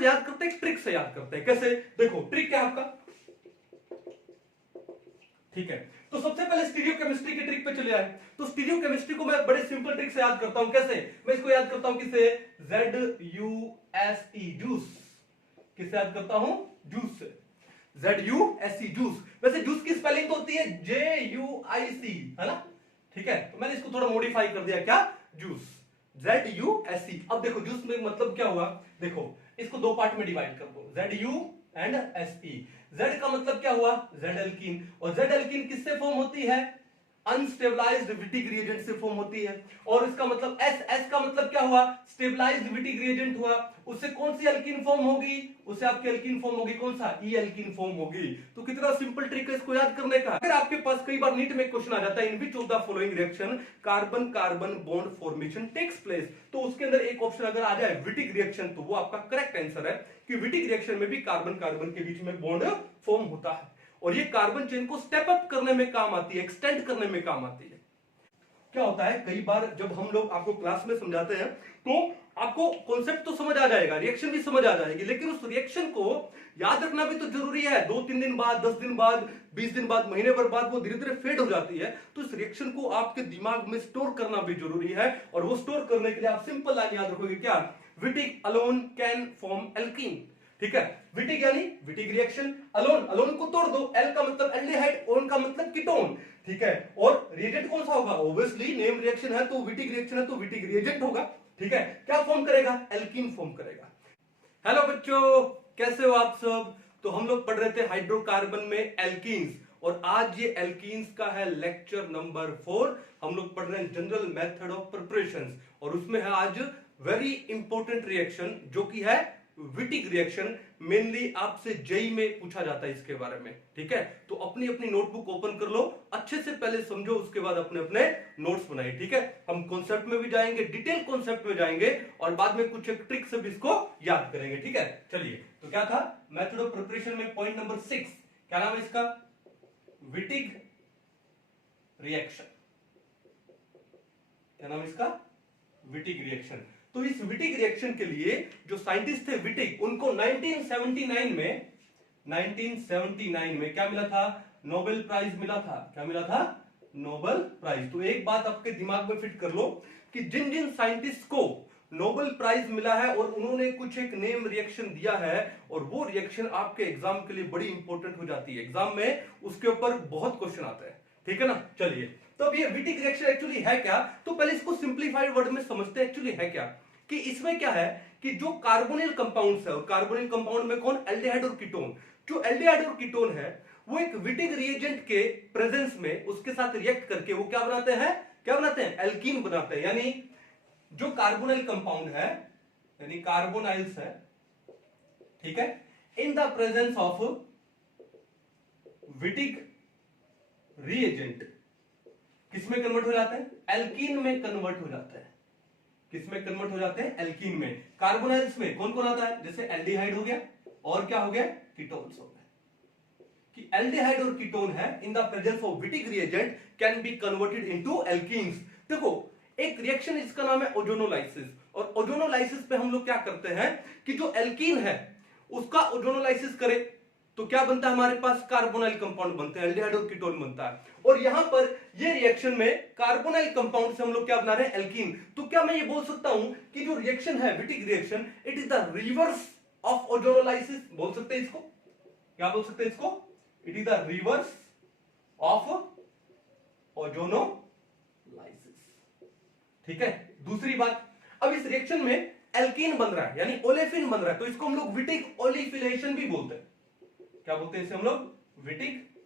इसको याद करते हैं ट्रिक से याद करते हैं। कैसे? देखो ट्रिक क्या है आपका, ठीक है। तो सबसे पहले स्टीरियो केमिस्ट्री की ट्रिक पे चले आए। तो स्टीरियो केमिस्ट्री को मैं बड़े सिंपल ट्रिक से याद करता हूं। कैसे? मैं इसको याद करता हूं किसे? ZUSE, juice. किसे याद करता हूं? जूस से। ZUSE, juice. वैसे जूस की स्पेलिंग तो होती है JUIC, है ना? ठीक है, तो मैंने इसको थोड़ा मॉडिफाई कर दिया। क्या? Juice, ZUSE। अब देखो जूस में मतलब क्या हुआ, देखो इसको दो पार्ट में डिवाइड कर दो, ZU एंड SE। Z का मतलब क्या हुआ? Z alkene. और Z एल्कीन किससे फॉर्म होती है? अनस्टेबलाइज्ड विटिक रिएजेंट से फॉर्म होती है। और इसका मतलब S का मतलब क्या हुआ? स्टेबलाइज्ड विटिक रिएजेंट हुआ। उससे कौन सी एल्कीन फॉर्म होगी? उससे आपकी एल्कीन फॉर्म होगी कौन सा? E एल्कीन फॉर्म होगी। तो कितना सिंपल ट्रिक है इसको याद करने का। अगर आपके पास कई बार नीट में क्वेश्चन आ जाता है, in which of the following reaction carbon carbon bond formation takes place, तो उसके अंदर एक ऑप्शन अगर आ जाए विटिक रिएक्शन, तो वो आपका करेक्ट आंसर है कि विटिक रिएक्शन में भी कार्बन कार्बन के बीच में बॉन्ड फॉर्म होता है। और ये कार्बन चेन को स्टेप अप करने में काम आती है, एक्सटेंड करने में काम आती है। क्या होता है, कई बार जब हम लोग आपको क्लास में समझाते हैं तो आपको कॉन्सेप्ट तो समझ आ जाएगा, रिएक्शन भी समझ आ जाएगी, लेकिन उस रिएक्शन को याद रखना भी तो जरूरी है। 2-3 दिन बाद, 10 दिन बाद, 20 दिन बाद, महीने भर बाद वो धीरे धीरे फेड हो जाती है। तो इस रिएक्शन को आपके दिमाग में स्टोर करना भी जरूरी है। और वो स्टोर करने के लिए आप सिंपल लाइन याद रखोगे, क्या? Wittig alone can form alkene. ठीक है, विटिक यानी विटिक रिएक्शन। अलोन, अलोन को तोड़ दो, एल का मतलब एल्डिहाइड, ओन का मतलब कीटोन। ठीक है, और रिएजेंट कौन सा होगा? ऑब्वियसली नेम रिएक्शन है तो विटिक रिएक्शन है तो विटिक रिएजेंट होगा। ठीक है, क्या फॉर्म करेगा? एल्कीन फॉर्म करेगा। हेलो बच्चों, कैसे हो आप सब? तो हम लोग पढ़ रहे थे हाइड्रोकार्बन में एल्कीन्स, और आज ये एल्कीन्स का है लेक्चर नंबर 4। हम लोग पढ़ रहे हैं जनरल मेथड ऑफ प्रिपरेशन, और उसमें है आज वेरी इंपॉर्टेंट रिएक्शन जो कि है विटिक रिएक्शन। मेनली आपसे जेई में पूछा जाता है इसके बारे में। ठीक है, तो अपनी अपनी नोटबुक ओपन कर लो, अच्छे से पहले समझो, उसके बाद अपने अपने नोट्स बनाइए। ठीक है, हम कॉन्सेप्ट में भी जाएंगे, डिटेल कॉन्सेप्ट में जाएंगे, और बाद में कुछ एक ट्रिक से भी इसको याद करेंगे। ठीक है, चलिए। तो क्या था मेथड ऑफ प्रिपरेशन में पॉइंट नंबर 6, क्या नाम है इसका? Wittig reaction. क्या नाम है इसका? Wittig reaction. तो इस विटिक रिएक्शन के लिए जो साइंटिस्ट थे विटिक, उनको 1979 में क्या मिला था? नोबेल प्राइज मिला था। क्या मिला था? Nobel prize. तो एक बात आपके दिमाग में फिट कर लो कि जिन जिन साइंटिस्ट को नोबेल प्राइज मिला है और उन्होंने कुछ एक नेम रिएक्शन दिया है, और वो रिएक्शन आपके एग्जाम के लिए बड़ी इंपॉर्टेंट हो जाती है। एग्जाम में उसके ऊपर बहुत क्वेश्चन आते हैं। ठीक है ना? चलिए, तो अब ये विटिक रिएक्शन एक्चुअली है क्या? तो पहले इसको सिंप्लीफाइड वर्ड में समझते हैं एक्चुअली है क्या। कि इसमें क्या है कि जो कार्बोनिल कंपाउंड्स है, और कार्बोनिल कंपाउंड में कौन? एल्डिहाइड और कीटोन। जो एल्डिहाइड और कीटोन है वो एक विटिक रिएजेंट के प्रेजेंस में उसके साथ रिएक्ट करके वो क्या बनाते हैं? क्या बनाते हैं? एल्कीन बनाते हैं। यानी जो कार्बोनिल कंपाउंड है, यानी कार्बोनाइल्स है, ठीक है, in the presence of Wittig reagent किसमें कन्वर्ट हो जाते हैं? एल्कीन में कन्वर्ट हो जाते हैं। किसमें कन्वर्ट हो जाते हैं? एल्कीन में। कार्बोनाइल्स में कौन कौन आता है? जैसे एल्डिहाइड हो गया, और क्या हो गया? कीटोन्स हो गए। कि एल्डिहाइड और कीटोन है in the presence of Wittig reagent can be converted into alkenes. देखो, एक रिएक्शन इसका नाम है ओजोनोलाइसिस, और ओजोनोलाइसिस पे हम लोग क्या करते हैं कि जो एल्कीन है उसका ओजोनोलाइसिस करें तो क्या बनता है हमारे पास? कार्बोनाइल कंपाउंड बनते हैं, एल्डिहाइड और कीटोन बनता है। और यहां पर ये रिएक्शन में कार्बोनाइल कंपाउंड से हम लोग क्या बना रहे हैं? एल्कीन। तो क्या मैं ये बोल सकता हूं कि जो रिएक्शन है Wittig reaction, it is the reverse of ozonolysis? बोल सकते हैं इसको, क्या बोल सकते हैं इसको? It is the reverse of ozonolysis. ठीक है, दूसरी बात, अब इस रिएक्शन में एल्कीन बन रहा है, यानी ओलेफिन बन रहा है, तो इसको हम लोग विटिक ओलिफिनेशन भी बोलते हैं। क्या बोलते हैं इसे हम लोग? विटिक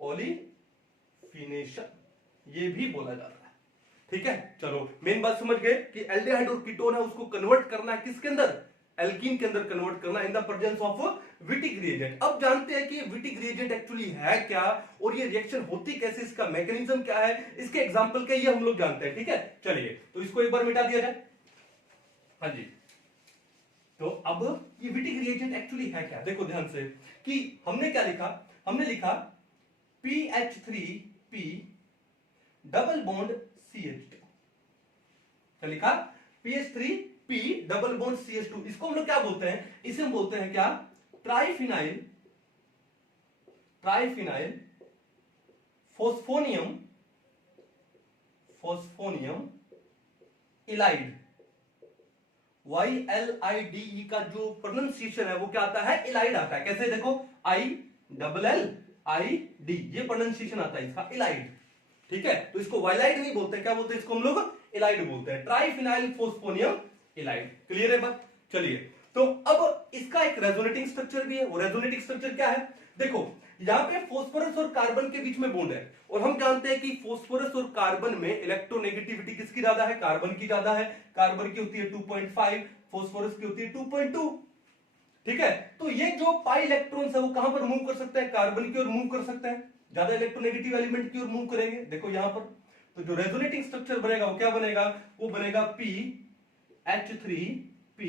ओलिफिनेशन, ये भी बोला जाता है। ठीक है, चलो मेन बात समझ गए कि एल्डिहाइड और कीटोन है उसको कन्वर्ट करना है किसके अंदर? एल्कीन के अंदर कन्वर्ट करना in the presence of Wittig reagent. अब जानते हैं कि विटिक रिएजेंट एक्चुअली है क्या, और ये रिएक्शन होती कैसे, इसका मैकेनिज्म क्या है, इसके एग्जांपल क्या, ये हम लोग जानते हैं। ठीक है, चलिए तो इसको एक बार मिटा दिया जाए। हाँ जी, तो अब ये विटिक रिएजेंट एक्चुअली है क्या? देखो ध्यान से कि हमने क्या लिखा, हमने लिखा PH3P डबल बॉन्ड CH2। क्या लिखा? PH3 P double bond CH2, इसको हम लोग क्या बोलते हैं, इसे हम बोलते हैं क्या, ट्राइफिनाइल फोस्फोनियम इलाइड। YLIDE का जो प्रोनाउंसिएशन है वो क्या आता है, इलाइड आता है। कैसे, देखो ILLID, ये प्रोनाउंसिएशन आता है इसका, इलाइड। ठीक है, तो इसको वाइलाइड नहीं बोलते, क्या बोलते हैं इसको हम लोग, इलाइड बोलते हैं, ट्राइफिनाइल फोस्फोनियम इलाइड। क्लियर है बात? चलिए, तो अब इसका एक रेजोनेटिंग स्ट्रक्चर भी है। वो रेजोनेटिंग स्ट्रक्चर क्या है, देखो यहां पे फास्फोरस और कार्बन के बीच में बॉन्ड है, और हम जानते हैं कि फास्फोरस और कार्बन में इलेक्ट्रोनेगेटिविटी किसकी ज्यादा है, कार्बन की ज्यादा है। कार्बन की होती है 2.5, फास्फोरस की होती है 2.2। ठीक है, तो ये जो पाई इलेक्ट्रॉन्स है वो कहां पर मूव कर सकते हैं, कार्बन की ओर मूव कर सकते हैं, ज्यादा इलेक्ट्रोनेगेटिव एलिमेंट की ओर मूव करेंगे। देखो यहां पर तो जो रेजोनेटिंग स्ट्रक्चर बनेगा वो क्या बनेगा, वो बनेगा PH3P,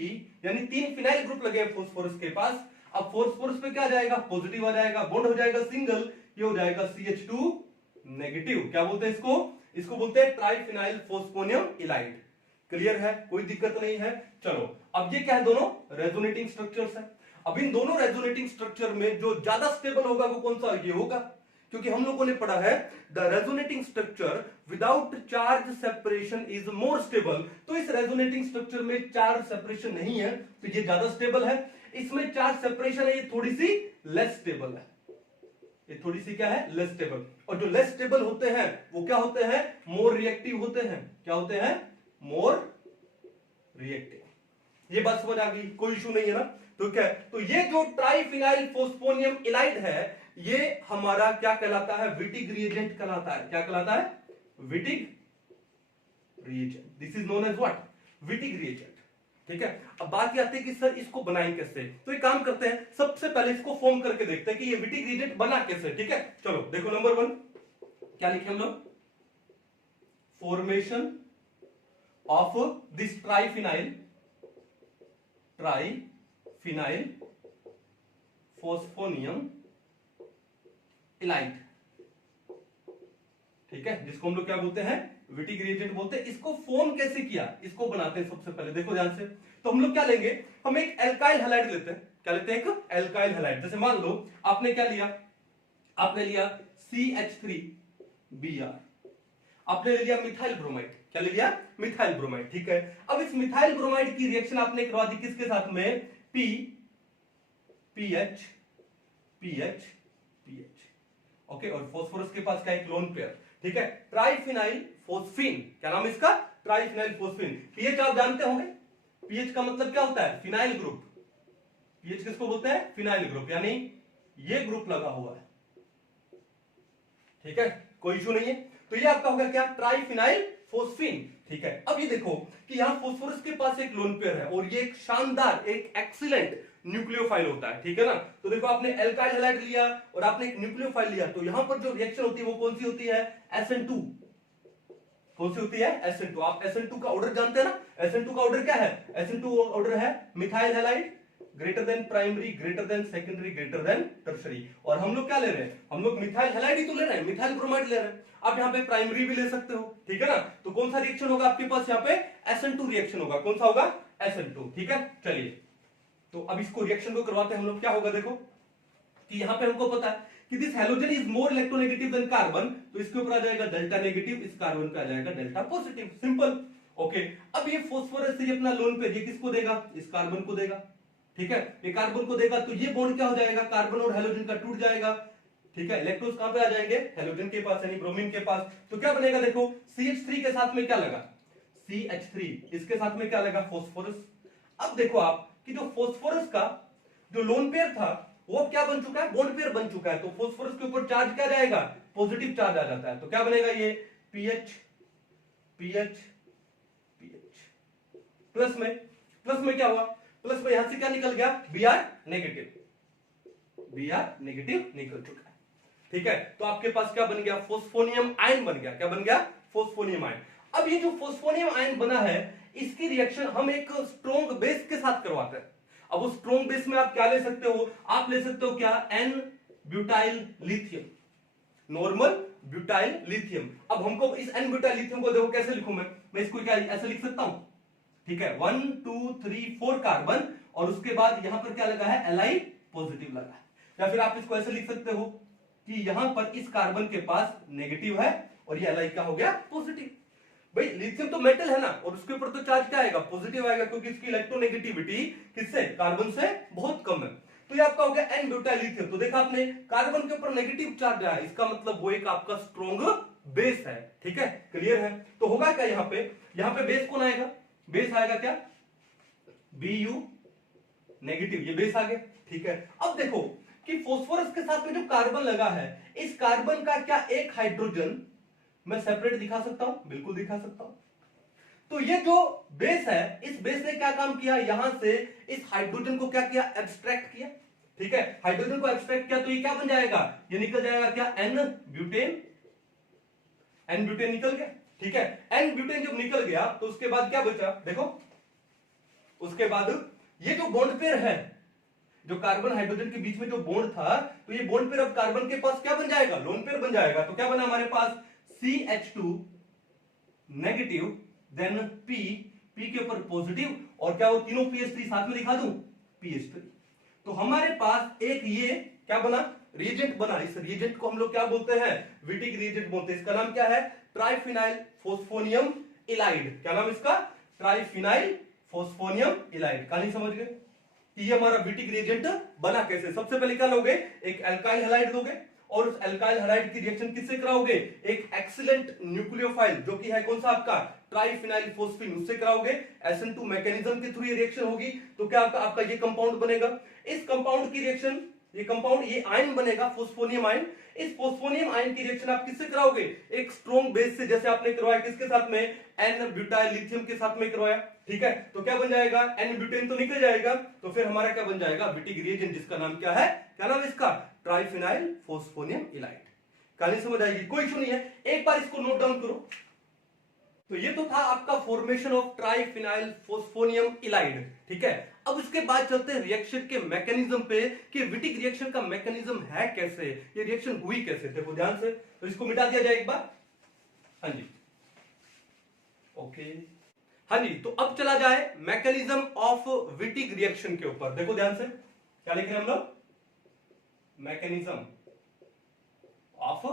यानी 3 फिनाइल ग्रुप लगे हैं फास्फोरस के पास। अब फास्फोरस पे क्या जाएगा, पॉजिटिव आ जाएगा, बॉन्ड हो जाएगा सिंगल, ये हो जाएगा CH2 नेगेटिव। क्या बोलते हैं इसको बोलते हैं ट्राइफिनाइल फोस्फोनियम इलाइड। क्लियर है, कोई दिक्कत नहीं है। चलो, अब ये क्या है, दोनों रेजोनेटिंग स्ट्रक्चर्स है। अब इन दोनों रेजोनेटिंग स्ट्रक्चर में जो ज्यादा स्टेबल होगा वो कौन सा, ये होगा, क्योंकि हम लोगों ने पढ़ा है the resonating structure without charge separation is more stable. तो इस रेजोनेटिंग स्ट्रक्चर में चार्ज सेपरेशन नहीं है, तो ये ज्यादा स्टेबल है। इसमें चार्ज सेपरेशन है, ये थोड़ी सी लेस स्टेबल है, ये थोड़ी सी क्या है, लेस स्टेबल। और जो लेस स्टेबल होते हैं वो क्या होते हैं, मोर रिएक्टिव होते हैं। क्या होते हैं, मोर रिएक्टिव। ये बात समझ आ गई, कोई इशू नहीं है ना। तो क्या, तो ये जो ट्राइफिनाइल फोस्फोनियम इलाइड है, ये हमारा क्या कहलाता है, विटिग रिएजेंट कहलाता है। क्या कहलाता है, Wittig reagent. This is known as what, Wittig reagent. ठीक है, अब बात ये आती है कि सर इसको बनाएं कैसे। तो एक काम करते हैं, सबसे पहले इसको फॉर्म करके देखते हैं कि ये विटिग रिएजेंट बना कैसे। ठीक है, चलो देखो नंबर 1 क्या लिखे हम लोग, formation of this triphenyl फोस्फोनियम Allied. ठीक है, जिसको हम लोग क्या बोलते हैं, विटिग रिएजेंट बोलते हैं। इसको फॉर्म कैसे किया, इसको बनाते हैं सबसे पहले। देखो ध्यान से, तो हम लोग क्या लेंगे, हम एक एल्काइल हैलाइड लेते हैं। क्या लेते हैं, एक एल्काइल हैलाइड। जैसे मान लो आपने क्या लिया, आपने लिया CH3Br, आपने ले लिया मिथाइल ब्रोमाइड। क्या ले लिया, मिथाइल ब्रोमाइड। ठीक है, अब इस मिथाइल ब्रोमाइड की रिएक्शन आपने करवा दी किसके साथ में, PH। ओके, और फास्फोरस के पास क्या, एक लोन पेयर। ठीक है, ट्राइफिनाइल फोस्फीन, क्या नाम है इसका, ट्राइफिनाइल फोस्फीन। पीएच आप जानते होंगे, पीएच का मतलब क्या होता है, फिनाइल ग्रुप। पीएच किसको बोलते हैं, फिनाइल ग्रुप, यानी ये ग्रुप लगा हुआ है। ठीक है, कोई इशू नहीं है। तो ये आपका होगा क्या, ट्राइफिनाइल फोस्फीन। ठीक है, अब ये देखो कि यहां फास्फोरस के पास एक लोन पेयर है, और ये एक शानदार, एक एक्सीलेंट न्यूक्लियोफाइल होता है। ठीक है ना, तो देखो आपने एल्काइल हैलाइड लिया और आपने एक न्यूक्लियोफाइल लिया, तो यहां पर जो रिएक्शन होती है वो कौन सी होती है, SN2। कौन सी होती है, SN2। आप SN2 का ऑर्डर जानते हैं ना, SN2 का ऑर्डर क्या है, SN2 ऑर्डर है methyl halide greater than primary, greater than secondary, greater than tertiary. और हम लोग क्या ले रहे हैं, हम लोग मिथाइल हैलाइड ही तो ले रहे हैं, मिथाइल ब्रोमाइड ले रहे हैं। आप यहाँ पे प्राइमरी भी ले सकते हो। ठीक है ना, तो कौन सा रिएक्शन होगा आपके पास, यहाँ पे SN2 रिएक्शन होगा। कौन सा होगा, SN2। ठीक है, चलिए तो अब इसको रिएक्शन को करवाते हैं हम लोग। क्या होगा, देखो कि यहां पे हमको पता है कि this halogen is more electronegative than carbon, तो इसके ऊपर आ जाएगा डेल्टा नेगेटिव, इस कार्बन पे आ जाएगा डेल्टा पॉजिटिव। सिंपल। ओके, अब ये फास्फोरस से अपना लोन पे, ये किसको देगा, इस कार्बन को देगा। ठीक है, ये कार्बन को देगा, तो ये बॉन्ड क्या हो जाएगा, कार्बन और हैलोजन का टूट जाएगा। ठीक है, इलेक्ट्रॉन्स कहां पे आ जाएंगे, हैलोजन के पास, यानी ब्रोमीन के पास। तो क्या बनेगा, देखो CH3 के साथ में क्या लगा, CH3, इसके साथ में क्या लगा, फास्फोरस। अब देखो आप कि जो फास्फोरस का जो लोन पेयर था वो क्या बन चुका है, बॉन्ड पेयर बन चुका है। तो फास्फोरस के ऊपर चार्ज क्या जाएगा, पॉजिटिव चार्ज आ जाता है। तो क्या बनेगा, ये PH प्लस में क्या हुआ, प्लस में यहां से क्या निकल गया, Br नेगेटिव निकल चुका है। ठीक है, तो आपके पास क्या बन गया, फोस्फोनियम आयन बन गया। क्या बन गया, फोस्फोनियम आयन। अब ये जो फोस्फोनियम आयन बना है, इसकी रिएक्शन हम एक स्ट्रॉन्ग बेस के साथ करवाते हैं। अब उस स्ट्रॉन्ग बेस में आप क्या ले सकते हो, आप ले सकते हो क्या, N butyl lithium, normal butyl lithium. अब हमको इस N ब्यूटाइल लिथियम को देखो कैसे लिखूं मैं इसको क्या ऐसे लिख सकता हूं, ठीक है, 1 2 3 4 कार्बन, और उसके बाद यहां पर क्या लगा है, Li पॉजिटिव लगा है। या फिर आप इसको ऐसे लिख सकते हो कि यहां पर इस कार्बन के पास नेगेटिव है और ये Li क्या हो गया, पॉजिटिव। भाई लिथियम तो मेटल है ना, और उसके ऊपर तो चार्ज क्या आएगा, पॉजिटिव आएगा, क्योंकि इसकी इलेक्ट्रोनेगेटिविटी किससे, कार्बन से बहुत कम है। तो ये आपका हो गया एन ब्यूटाइल लिथियम। तो देखा आपने, कार्बन के ऊपर नेगेटिव चार्ज आया, इसका मतलब वो एक आपका स्ट्रॉन्ग बेस है। ठीक है, क्लियर है। तो होगा क्या यहाँ पे बेस कौन आएगा, बेस आएगा क्या, Bu नेगेटिव, ये बेस आ गया। ठीक है, अब देखो कि फास्फोरस के साथ में जो कार्बन लगा है, इस कार्बन का क्या एक हाइड्रोजन मैं सेपरेट दिखा सकता हूं, बिल्कुल दिखा सकता हूं। तो ये जो बेस है, इस बेस ने क्या काम किया, यहां से इस हाइड्रोजन को क्या किया, एब्स्ट्रैक्ट किया। ठीक है, हाइड्रोजन को एब्स्ट्रैक्ट किया तो ये क्या बन जाएगा, ये निकल जाएगा क्या, एन ब्यूटेन, एन ब्यूटेन निकल गया। ठीक है, एन ब्यूटेन जब निकल गया तो उसके बाद क्या बचा, देखो उसके बाद ये जो बॉन्ड पेयर है, जो कार्बन हाइड्रोजन के बीच में जो बॉन्ड था, तो ये बॉन्ड पेयर अब कार्बन के पास क्या बन जाएगा, लोन पेयर बन जाएगा। तो क्या बना हमारे पास, CH2 negative, then P, P के ऊपर पॉजिटिव, और क्या वो तीनों PH3 साथ में दिखा दूं, PH3। तो हमारे पास एक ये क्या बना, रिएजेंट बना। इस रिएजेंट को हम लोग क्या बोलते हैं, विटिक रिएजेंट बोलते हैं। इसका नाम क्या है, ट्राइफिनाइल फोस्फोनियम इलाइड। क्या नाम इसका, ट्राइफिनाइल फोस्फोनियम इलाइड। कहानी समझ गए कि ये हमारा विटिक रिएजेंट बना कैसे। सबसे पहले क्या लोगे, एक एल्काइल हैलाइड लोगे, और उस एल्काइल हैलाइड की रिएक्शन किससे कराओगे, एक एक्सीलेंट न्यूक्लियोफाइल जो कि है कौन सा आपका, ट्राइफिनाइल फोस्फीन, उससे कराओगे। SN2 मैकेनिज्म के थ्रू ये रिएक्शन होगी, तो क्या आपका ये कंपाउंड बनेगा। इस कंपाउंड की रिएक्शन, ये कंपाउंड, ये आयन बनेगा फोस्फोनियम आयन। इस फोस्फोनियम आयन की रिएक्शन आप किससे कराओगे, एक स्ट्रॉन्ग बेस से, जैसे आपने करवाया किसके साथ में, एन ब्यूटाइल लिथियम के साथ में करवाया। ठीक है, तो क्या बन जाएगा, एन ब्यूटेन तो निकल जाएगा, तो फिर हमारा क्या बन जाएगा, विटिक रिएजेंट, जिसका नाम क्या है, क्या नाम इसका, ट्राइफिनाइल फोस्फोनियम इलाइड। कहानी समझ आएगी, कोई इशू नहीं है, एक बार इसको नोट डाउन करो। तो ये तो था आपका फॉर्मेशन ऑफ ट्राइफिनाइल फोस्फोनियम इलाइड। ठीक है, अब इसके बाद चलते हैं रिएक्शन के मैकेनिज्म पे, कि विटिक रिएक्शन का मैकेनिज्म है कैसे, ये रिएक्शन हुई कैसे। देखो ध्यान से, तो इसको मिटा दिया जाए एक बार। हाँ जी, ओके, हाँ जी। तो अब चला जाए मैकेनिज्म ऑफ विटिक रिएक्शन के ऊपर। देखो ध्यान से, क्या लिख रहे हैं हम लोग, मैकेनिज्म ऑफ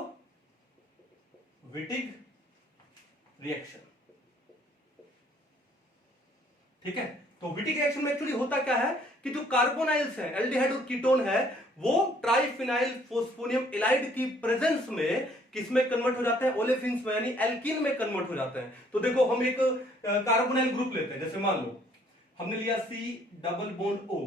विटिक रिएक्शन। ठीक है, तो विटिक रिएक्शन में एक्चुअली होता क्या है कि जो कार्बोनाइल्स है, एल्डिहाइड और कीटोन है, वो ट्राइफिनाइल फोस्फोनियम इलाइड की प्रेजेंस में किसमें कन्वर्ट हो जाते हैं, ओलेफिन्स में, यानी एल्कीन में कन्वर्ट हो जाते हैं। तो देखो हम एक कार्बोनाइल ग्रुप लेते हैं, जैसे मान लो हमने लिया C डबल बॉन्ड O।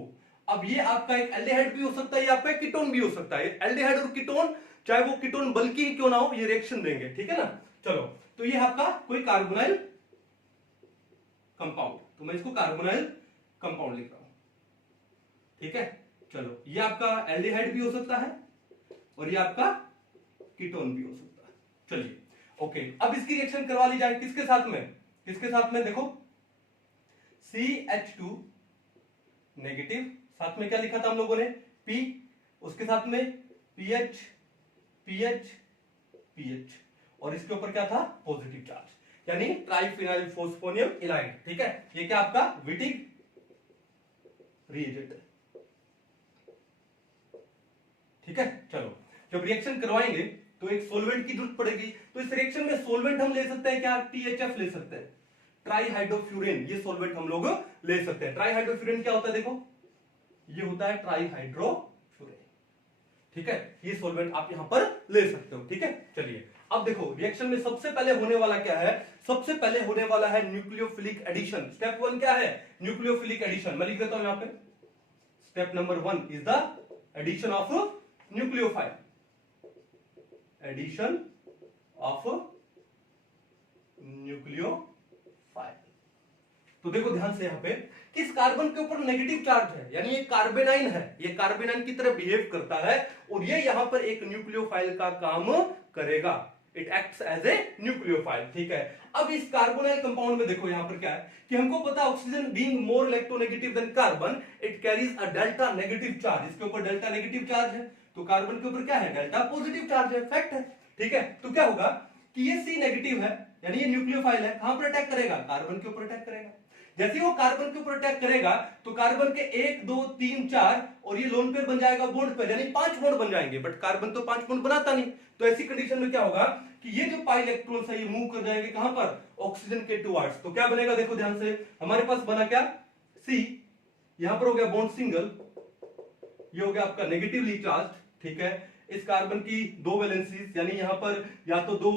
अब ये आपका एक एल्डिहाइड भी हो सकता है, ये आपका कीटोन भी हो सकता है। एल्डिहाइड और कीटोन, चाहे वो कीटोन बल्कि ही क्यों ना हो, ये रिएक्शन देंगे। ठीक है ना, चलो, तो ये आपका कोई कार्बोनाइल कंपाउंड, तो मैं इसको कार्बोनाइल कंपाउंड लिख रहा हूं। ठीक है, चलो, ये आपका एल्डिहाइड भी हो सकता है और ये आपका कीटोन भी हो सकता है। चलिए, ओके, अब इसकी रिएक्शन करवा ली जाए किसके साथ में, किसके साथ में, देखो CH2 नेगेटिव, साथ में क्या लिखा था हम लोगों ने, P, उसके साथ में PH, PH, PH, और इसके ऊपर क्या था, पॉजिटिव चार्ज, यानी ट्राइफिनाइल फोस्फोनियम इलाइड। ठीक है, ये क्या आपका विटिक रिएजेंट है। ठीक है, चलो, जब रिएक्शन करवाएंगे तो एक सॉल्वेंट की जरूरत पड़ेगी। तो इस रिएक्शन में सॉल्वेंट हम ले सकते हैं क्या, THF ले सकते हैं, ट्राइहाइड्रोफ्यूरेन, ये सॉल्वेंट हम लोग ले सकते हैं। ट्राइहाइड्रोफ्यूरेन क्या होता है, देखो ये होता है ट्राइहाइड्रोफ्यूरेन। ठीक है, ये सॉल्वेंट आप यहां पर ले सकते हो। ठीक है, चलिए, अब देखो रिएक्शन में सबसे पहले होने वाला क्या है, सबसे पहले होने वाला है न्यूक्लियोफिलिक एडिशन। स्टेप 1 क्या है, न्यूक्लियोफिलिक एडिशन। मैं लिख देता हूं यहां पे, step number 1 is the addition of nucleophile, addition of nucleophile. तो देखो ध्यान से यहां पे, किस कार्बन के ऊपर नेगेटिव चार्ज है, यानी ये कार्बेनाइन है, ये कार्बेनाइन की तरह बिहेव करता है, और ये यहां पर एक न्यूक्लियोफाइल का काम करेगा। It acts as a nucleophile. ठीक है, अब इस कार्बोनाइल कंपाउंड में देखो यहां पर क्या है कि हमको पता है oxygen being more electronegative than carbon, it carries a delta negative charge. इसके ऊपर डेल्टा नेगेटिव चार्ज है, तो कार्बन के ऊपर क्या है, डेल्टा पॉजिटिव चार्ज है, फैक्ट है। ठीक है, तो क्या होगा कि ये C नेगेटिव है, यानी ये न्यूक्लियोफाइल है, कहां पर अटैक करेगा, कार्बन के ऊपर अटैक करेगा। जैसे ही वो कार्बन के ऊपर अटैक करेगा तो कार्बन के 1 2 3 4 और ये लोन पेयर बन जाएगा बॉन्ड पेयर, यानी 5 बॉन्ड बन जाएंगे, बट कार्बन तो 5 बॉन्ड बनाता नहीं। तो ऐसी कंडीशन में क्या होगा कि ये जो पाई इलेक्ट्रॉन्स है ये मूव कर जाएंगे कहां पर, ऑक्सीजन के टुवर्ड्स। तो क्या बनेगा देखो ध्यान से, हमारे पास बना क्या, C, यहां पर हो गया बॉन्ड सिंगल, ये हो गया आपका नेगेटिवली चार्ज, ठीक है। इस कार्बन की दो वैलेंसीज, यानी यहां पर या तो दो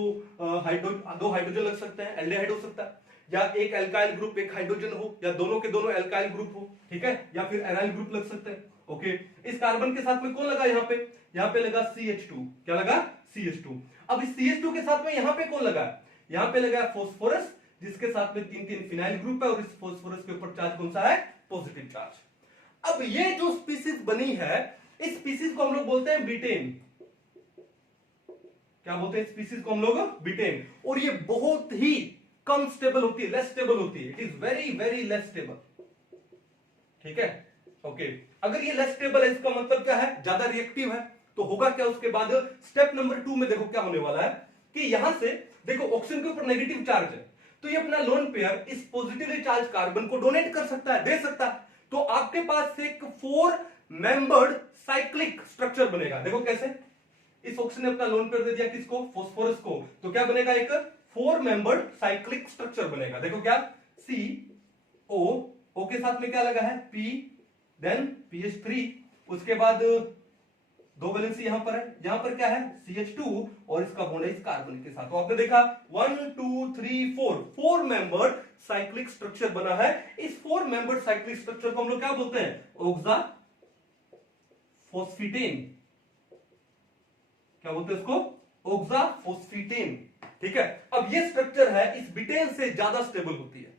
हाइड्रोजन लग सकते हैं, एल्डिहाइड हो सकता है, या एक एल्काइल ग्रुप एक हाइड्रोजन हो, या दोनों के दोनों एल्काइल ग्रुप हो, ठीक है, या फिर एराइल ग्रुप लग सकते हैं। ओके, इस कार्बन के साथ में कौन लगा, यहाँ पे लगा CH2, क्या लगा, CH2। अब इस CH2 के साथ में यहाँ पे कौन लगा, यहाँ पे लगा फॉस्फोरस, जिसके साथ में 3 फिनाइल ग्रुप है, और इस फॉस्फोरस के ऊपर चार्ज कौन सा है, पॉजिटिव चार्ज। अब ये जो स्पीसीज बनी है, इस स्पीसीज को हम लोग बोलते हैं बीटेन। क्या बोलते हैं स्पीसीज को हम लोग, बीटेन। और ये बहुत ही कम स्टेबल होती है, लेस स्टेबल होती है, it is very very less stable, ठीक है। ओके, अगर ये लेस स्टेबल है इसका मतलब क्या है, ज्यादा रिएक्टिव है, तो होगा क्या उसके बाद स्टेप नंबर 2 में देखो क्या होने वाला है कि यहां से देखो ऑक्सीजन के ऊपर नेगेटिव चार्ज है, तो ये अपना लोन पेयर इस पॉजिटिवली चार्ज कार्बन को डोनेट कर सकता है, दे सकता है। तो आपके पास एक 4 मेंबर्ड साइक्लिक स्ट्रक्चर बनेगा। देखो कैसे, इस ऑक्सीजन ने अपना लोन पेयर दे दिया किसको, फास्फोरस को, तो क्या बनेगा, एक 4 मेंबर्ड साइक्लिक स्ट्रक्चर बनेगा। देखो क्या, CO के साथ में क्या लगा है, P, देन PH3, उसके बाद दो वैलेंसी यहां पर है, यहां पर क्या है, CH2, और इसका बॉन्ड है इस कार्बन के साथ। तो आपने देखा 1 2 3 4 मेंबर्ड साइक्लिक स्ट्रक्चर बना है। इस 4 मेंबर्ड साइक्लिक स्ट्रक्चर को हम लोग क्या बोलते हैं, ऑक्सा फॉस्फेटेन। क्या बोलते हैं इसको, ऑक्सा फॉस्फेटेन, ठीक है। अब ये स्ट्रक्चर है इस बिटेन से ज्यादा स्टेबल होती है।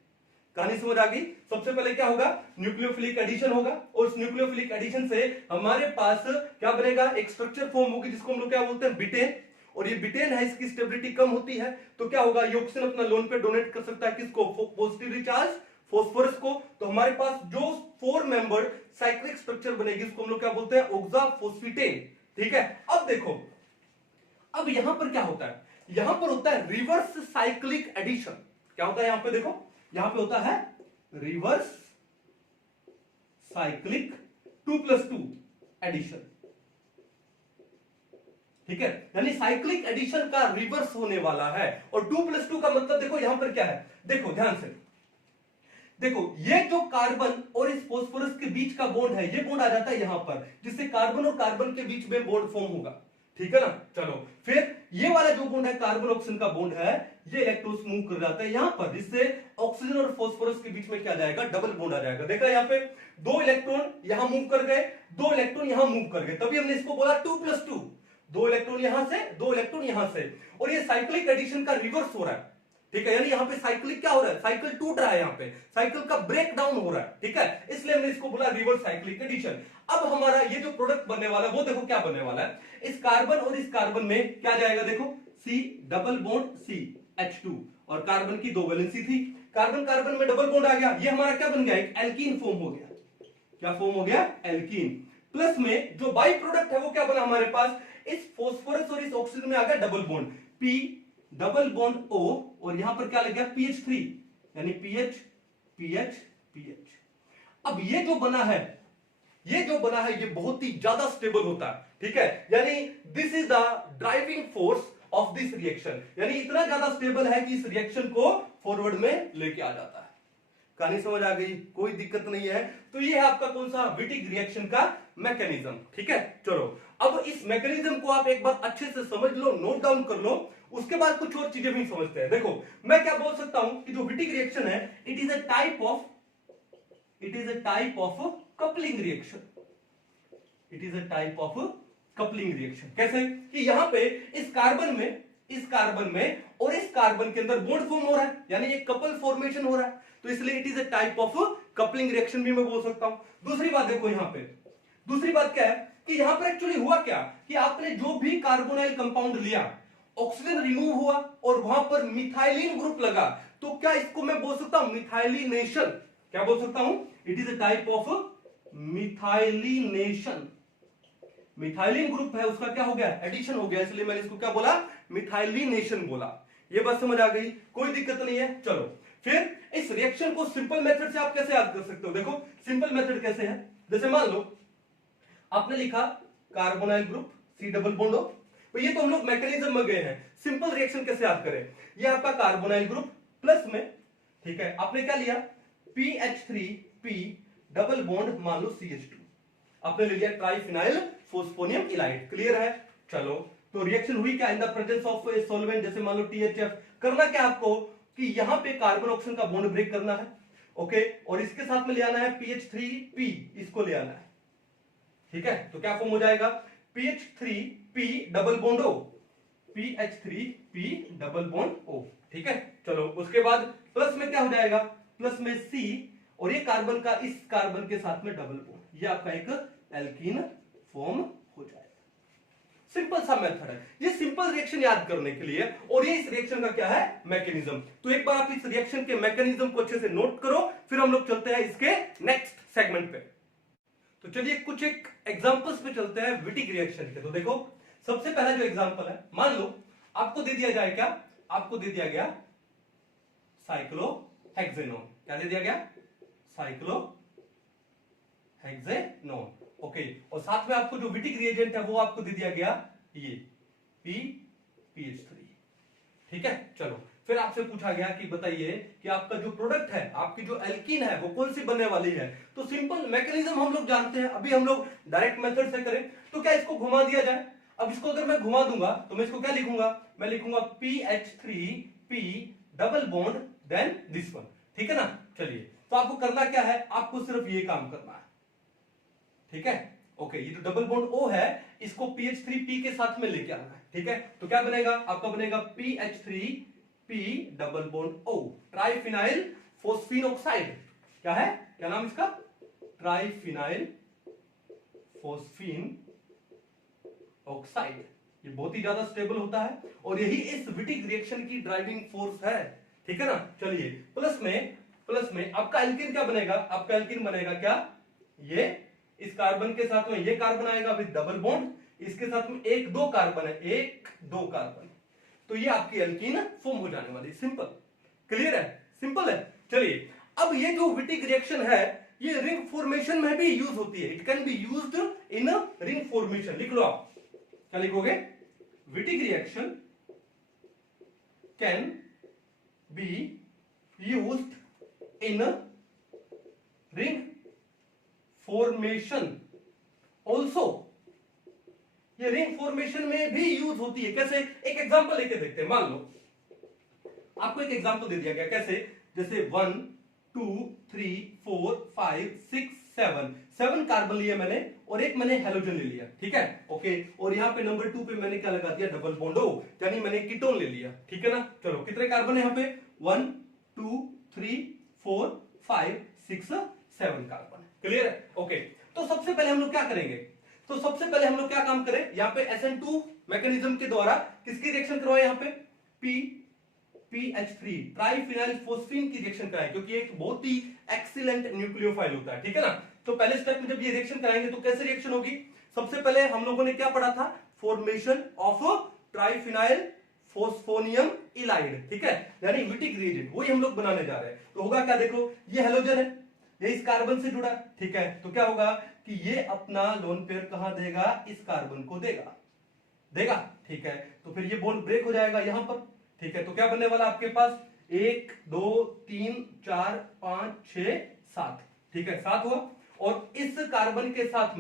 कहानी समझ आ गई। सबसे पहले क्या होगा, न्यूक्लियोफिलिक एडिशन होगा, और उस न्यूक्लियोफिलिक एडिशन से हमारे पास क्या बनेगा, एक स्ट्रक्चर फॉर्म होगी जिसको हम लोग क्या बोलते हैं, बिटेन। और ये बिटेन है, इसकी स्टेबिलिटी कम होती है, तो क्या होगा, ये ऑक्सीजन अपना लोन पे डोनेट कर सकता है किसको, पॉजिटिवली चार्ज फॉस्फोरस को। तो हमारे पास जो 4 मेंबर्ड साइक्लिक स्ट्रक्चर बनेगी उसको हम लोग क्या बोलते हैं, ऑक्सा फॉस्फेटेन, ठीक है। अब देखो, अब यहां पर क्या होता है, यहां पर होता है रिवर्स साइक्लिक एडिशन। क्या होता है यहां पे, देखो यहां पे होता है रिवर्स साइक्लिक 2+2 एडिशन, ठीक है। यानी साइक्लिक एडिशन का रिवर्स होने वाला है। और 2+2 का मतलब देखो यहां पर क्या है, देखो ध्यान से देखो, ये जो कार्बन और इस फास्फोरस के बीच का बॉन्ड है, ये बॉन्ड आ जाता है यहां पर, जिससे कार्बन और कार्बन के बीच में बॉन्ड फॉर्म होगा, ठीक है ना। चलो फिर ये वाला जो बॉन्ड है, कार्बन ऑक्सीजन का बॉन्ड है, ये इलेक्ट्रॉन्स मूव कर जाता है यहां पर, जिससे ऑक्सीजन और फास्फोरस के बीच में क्या जाएगा, डबल बॉन्ड आ जाएगा। देखा यहां पे 2 इलेक्ट्रॉन यहां मूव कर गए, 2 इलेक्ट्रॉन यहां मूव कर गए, तभी हमने इसको बोला 2+2, 2 इलेक्ट्रॉन यहां से, 2 इलेक्ट्रॉन यहां से। और ये साइक्लिक एडिशन का रिवर्स हो रहा है, ठीक है। यानी यहां पे साइक्लिक क्या हो रहा है, साइकिल टूट रहा है, यहां पे साइकिल का ब्रेक डाउन हो रहा है, ठीक है। इसलिए हमने इसको बोला रिवर्स साइक्लिक एडिशन। अब हमारा ये जो प्रोडक्ट बनने वाला है वो देखो क्या बनने वाला है, इस कार्बन और इस कार्बन में क्या जाएगा, देखो C double bond C H2, और कार्बन की 2 वैलेंसी थी, कार्बन कार्बन में डबल बॉन्ड आ गया, ये हमारा क्या बन गया, एक एल्कीन फॉर्म हो गया। क्या फॉर्म हो गया, एल्कीन। प्लस में जो बाई प्रोडक्ट है वो क्या बना हमारे पास, इस फास्फोरस और इस ऑक्सीजन में आ गया double bond, P double bond O, और यहां पर क्या लग गया, PH3, यानी PH PH PH। अब ये जो बना है, ये बहुत ही ज्यादा स्टेबल होता है, ठीक है। यानी this is the driving force of this reaction, यानी इतना ज्यादा स्टेबल है कि इस रिएक्शन को फॉरवर्ड में लेके आ जाता है। कहानी समझ आ गई, कोई दिक्कत नहीं है। तो ये है आपका कौन सा, विटिक रिएक्शन का मैकेनिज्म, ठीक है। चलो अब इस मैकेनिज्म को आप एक बार अच्छे से समझ लो, नोट डाउन कर लो, उसके बाद कुछ और चीजें भी समझते हैं। देखो मैं क्या बोल सकता हूं कि जो विटिक रिएक्शन है, it is a type of coupling reaction, it is a type of coupling reaction. कैसे कि यहां पे इस कार्बन में और इस कार्बन के अंदर बॉन्ड फॉर्म हो रहा है, यानी एक कपल फॉर्मेशन हो रहा है, तो इसलिए it is a type of coupling reaction भी मैं बोल सकता हूं। दूसरी बात देखो, यहां पे दूसरी बात क्या है कि यहां पर एक्चुअली हुआ क्या कि आपने जो भी कार्बोनाइल कंपाउंड लिया, ऑक्सीजन रिमूव हुआ और वहां पर मिथाइलिन ग्रुप लगा, तो क्या इसको मैं बोल सकता हूं मिथाइलिनेशन। क्या बोल सकता हूं, it is a type of methylenation. Methylene group है, उसका क्या हो गया, एडिशन हो गया, इसलिए मैंने इसको क्या बोला, मिथाइलिनेशन बोला। ये बात समझ आ गई, कोई दिक्कत नहीं है। चलो फिर इस रिएक्शन को सिंपल मेथड से आप कैसे याद कर सकते हो? देखो सिंपल मेथड कैसे है, जैसे मान लो आपने लिखा carbonyl group C double bond O, तो ये तो हम लोग मैकेनिज्म में गए हैं, सिंपल रिएक्शन कैसे याद करें? ये आपका कार्बोनाइल ग्रुप प्लस में, ठीक है, आपने क्या लिया PH3P डबल बॉन्ड मान लो CH2, आपने ले लिया ट्राइफिनाइल फोस्फोनियम इलाइड। क्लियर है? चलो तो रिएक्शन हुई क्या? In the presence of a solvent, जैसे मान लो THF। करना क्या आपको कि यहां पे कार्बन ऑक्सीजन का बॉन्ड ब्रेक करना है, ओके, और इसके साथ में ले आना है PH3P, इसको ले आना है, ठीक है। तो क्या फॉर्म हो जाएगा? PH3P double bond O, PH3P double bond O, ठीक है। चलो उसके बाद प्लस में क्या हो जाएगा? प्लस में C, और ये कार्बन का इस कार्बन के साथ में डबल बॉन्ड, ये आपका एक एल्कीन फॉर्म हो जाएगा। सिंपल सा मेथड है ये सिंपल रिएक्शन याद करने के लिए, और ये इस रिएक्शन का क्या है? मैकेनिज्म। तो एक बार आप इस रिएक्शन के मैकेनिज्म को अच्छे से नोट करो, फिर हम लोग चलते हैं इसके नेक्स्ट सेगमेंट पे। तो चलिए कुछ एक एग्जांपल्स पे चलते हैं विटिक रिएक्शन के। तो देखो सबसे पहला जो एग्जांपल है, मान लो आपको दे दिया जाए क्या? आपको दे दिया गया साइक्लोहेक्सेनोन। क्या दे दिया गया? साइक्लोहेक्सेनोन, ओके, और साथ में आपको जो विटिक रिएजेंट है वो आपको दे दिया गया ये PH3, ठीक है। चलो फिर आपसे पूछा गया कि बताइए कि आपका जो प्रोडक्ट है, आपकी जो एल्कीन है वो कौन सी बनने वाली है? तो सिंपल मैकेनिज्म हम लोग जानते हैं, अभी हम लोग डायरेक्ट मेथड से करें तो क्या इसको घुमा दिया जाए? अब इसको अगर मैं घुमा दूंगा तो मैं इसको क्या लिखूंगा? मैं लिखूंगा PH3P double bond then this one, ठीक है ना। चलिए तो आपको करना क्या है? आपको सिर्फ ये काम करना है, ठीक है, ओके। ये जो डबल बॉन्ड O है इसको PH3P के साथ में लेके आना है, ठीक है। तो क्या बनेगा? आपका बनेगा PH3P double bond O, triphenyl phosphine oxide. क्या है? क्या नाम इसका? Triphenyl phosphine oxide. ये बहुत ही ज्यादा स्टेबल होता है और यही इस विटिक रिएक्शन की ड्राइविंग फोर्स है, ठीक है ना। चलिए प्लस में आपका एल्कीन क्या बनेगा? आपका एल्कीन बनेगा क्या? ये इस कार्बन के साथ में ये कार्बन आएगा विद डबल बॉन्ड, इसके साथ में एक दो कार्बन है, एक दो कार्बन, तो ये आपकी एल्कीन फॉर्म हो जाने वाली। सिंपल, क्लियर है? सिंपल है। चलिए अब ये जो विटिक रिएक्शन है ये रिंग फॉर्मेशन में भी यूज होती है, it can be used in ring formation. लिख लो आप, क्या लिखोगे? Wittig reaction can be used in ring formation also. ये रिंग फॉर्मेशन में भी यूज होती है। कैसे? एक एग्जांपल लेके देखते हैं। मान लो आपको एक एग्जांपल दे दिया गया, कैसे? जैसे 1 2 3 4 5 6 7 कार्बन लिए मैंने और एक मैंने हेलोजन ले लिया, ठीक है, ओके। और यहाँ पे नंबर 2 पे मैंने क्या लगा दिया? डबल बॉन्ड O, यानी मैंने कीटोन ले लिया, ठीक है ना। चलो कितने कार्बन है यहाँ पे? 1 2 3 4 5 6 7 कार्बन। क्लियर है? ओके। तो सबसे पहले हम लोग क्या करेंगे? तो सबसे पहले हम लोग क्या काम करें? यहाँ पे SN2 मैकेनिज्म के द्वारा किसकी रिएक्शन करवाए? यहाँ पे PH3 ट्राइफिनाइल फोस्फीन की रिएक्शन कराए, क्योंकि एक बहुत ही एक्सीलेंट न्यूक्लियोफाइल होता है, ठीक है ना। तो पहले स्टेप में जब ये रिएक्शन कराएंगे तो कैसे रिएक्शन होगी? सबसे पहले हम लोगों ने क्या पढ़ा था? फॉर्मेशन ऑफ ट्राइफिनाइल फोस्फोनियम इलाइड, ठीक है, यानी विटिक रिएजेंट, वही हम लोग बनाने जा रहे हैं। तो होगा क्या? देखो ये हेलोजन है, ये इस कार्बन से जुड़ा, ठीक है, तो क्या होगा कि ये अपना लोन पेयर कहां देगा? इस कार्बन को देगा, ठीक है। तो फिर ये बॉन्ड ब्रेक हो जाएगा यहां पर, ठीक है। तो क्या बनने वाला आपके पास? 1 2 3 4 5 6 7, ठीक है, 7 हुआ। और इस कार्बन के साथ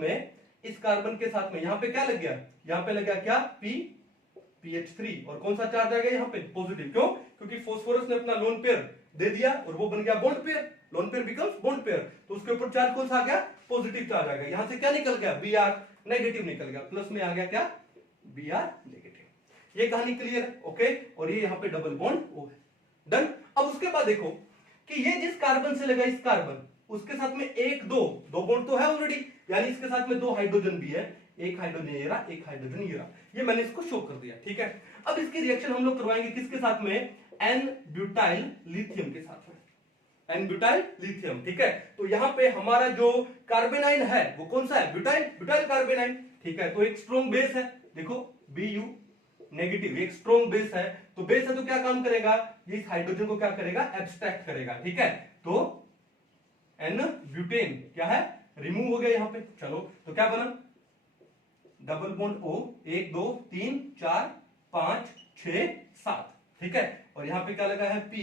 में यहां पे क्या लग गया? यहां पे लग गया क्या? PH3, और कौन सा चार्ज आएगा यहाँ पे? पॉजिटिव। क्यों? क्योंकि फास्फोरस ने अपना लोन पेयर दे दिया और वो बन गया bond pair, lone pair becomes bond pair, तो उसके ऊपर चार्ज कौन सा आ गया? पॉजिटिव चार्ज आ गया। यहां से क्या निकल गया? Br नेगेटिव निकल गया, प्लस में आ गया क्या? Br negative. ये कहानी क्लियर है, ओके। और ये यहाँ पे डबल बॉन्ड O है, डन। अब उसके बाद देखो कि ये जिस कार्बन से लगा इस कार्बन, उसके साथ में एक दो बॉन्ड तो है ऑलरेडी, यानी इसके साथ में 2 हाइड्रोजन भी है, एक हाइड्रोजन ये रहा, एक हाइड्रोजन ये रहा, ये मैंने इसको शो कर दिया, ठीक है। अब इसकी रिएक्शन हम लोग करवाएंगे किसके साथ में? एन ब्यूटाइल लिथियम के साथ में, एन ब्यूटाइल लिथियम, ठीक है। तो यहां पे हमारा जो कार्बेनाइन है वो कौन सा है? ब्यूटाइल कार्बेनाइन, ठीक है। तो एक स्ट्रॉन्ग बेस है, देखो Bu नेगेटिव, एक स्ट्रॉन्ग बेस है, तो बेस है तो क्या काम करेगा, ये इस हाइड्रोजन को क्या करेगा, एब्स्ट्रैक्ट करेगा, ठीक है। तो एन ब्यूटेन क्या है, रिमूव हो गया यहां पे। चलो तो क्या बना, डबल बॉन्ड O, 1 2 3 4 5 6 7, ठीक है। और यहां पे क्या लगा है P,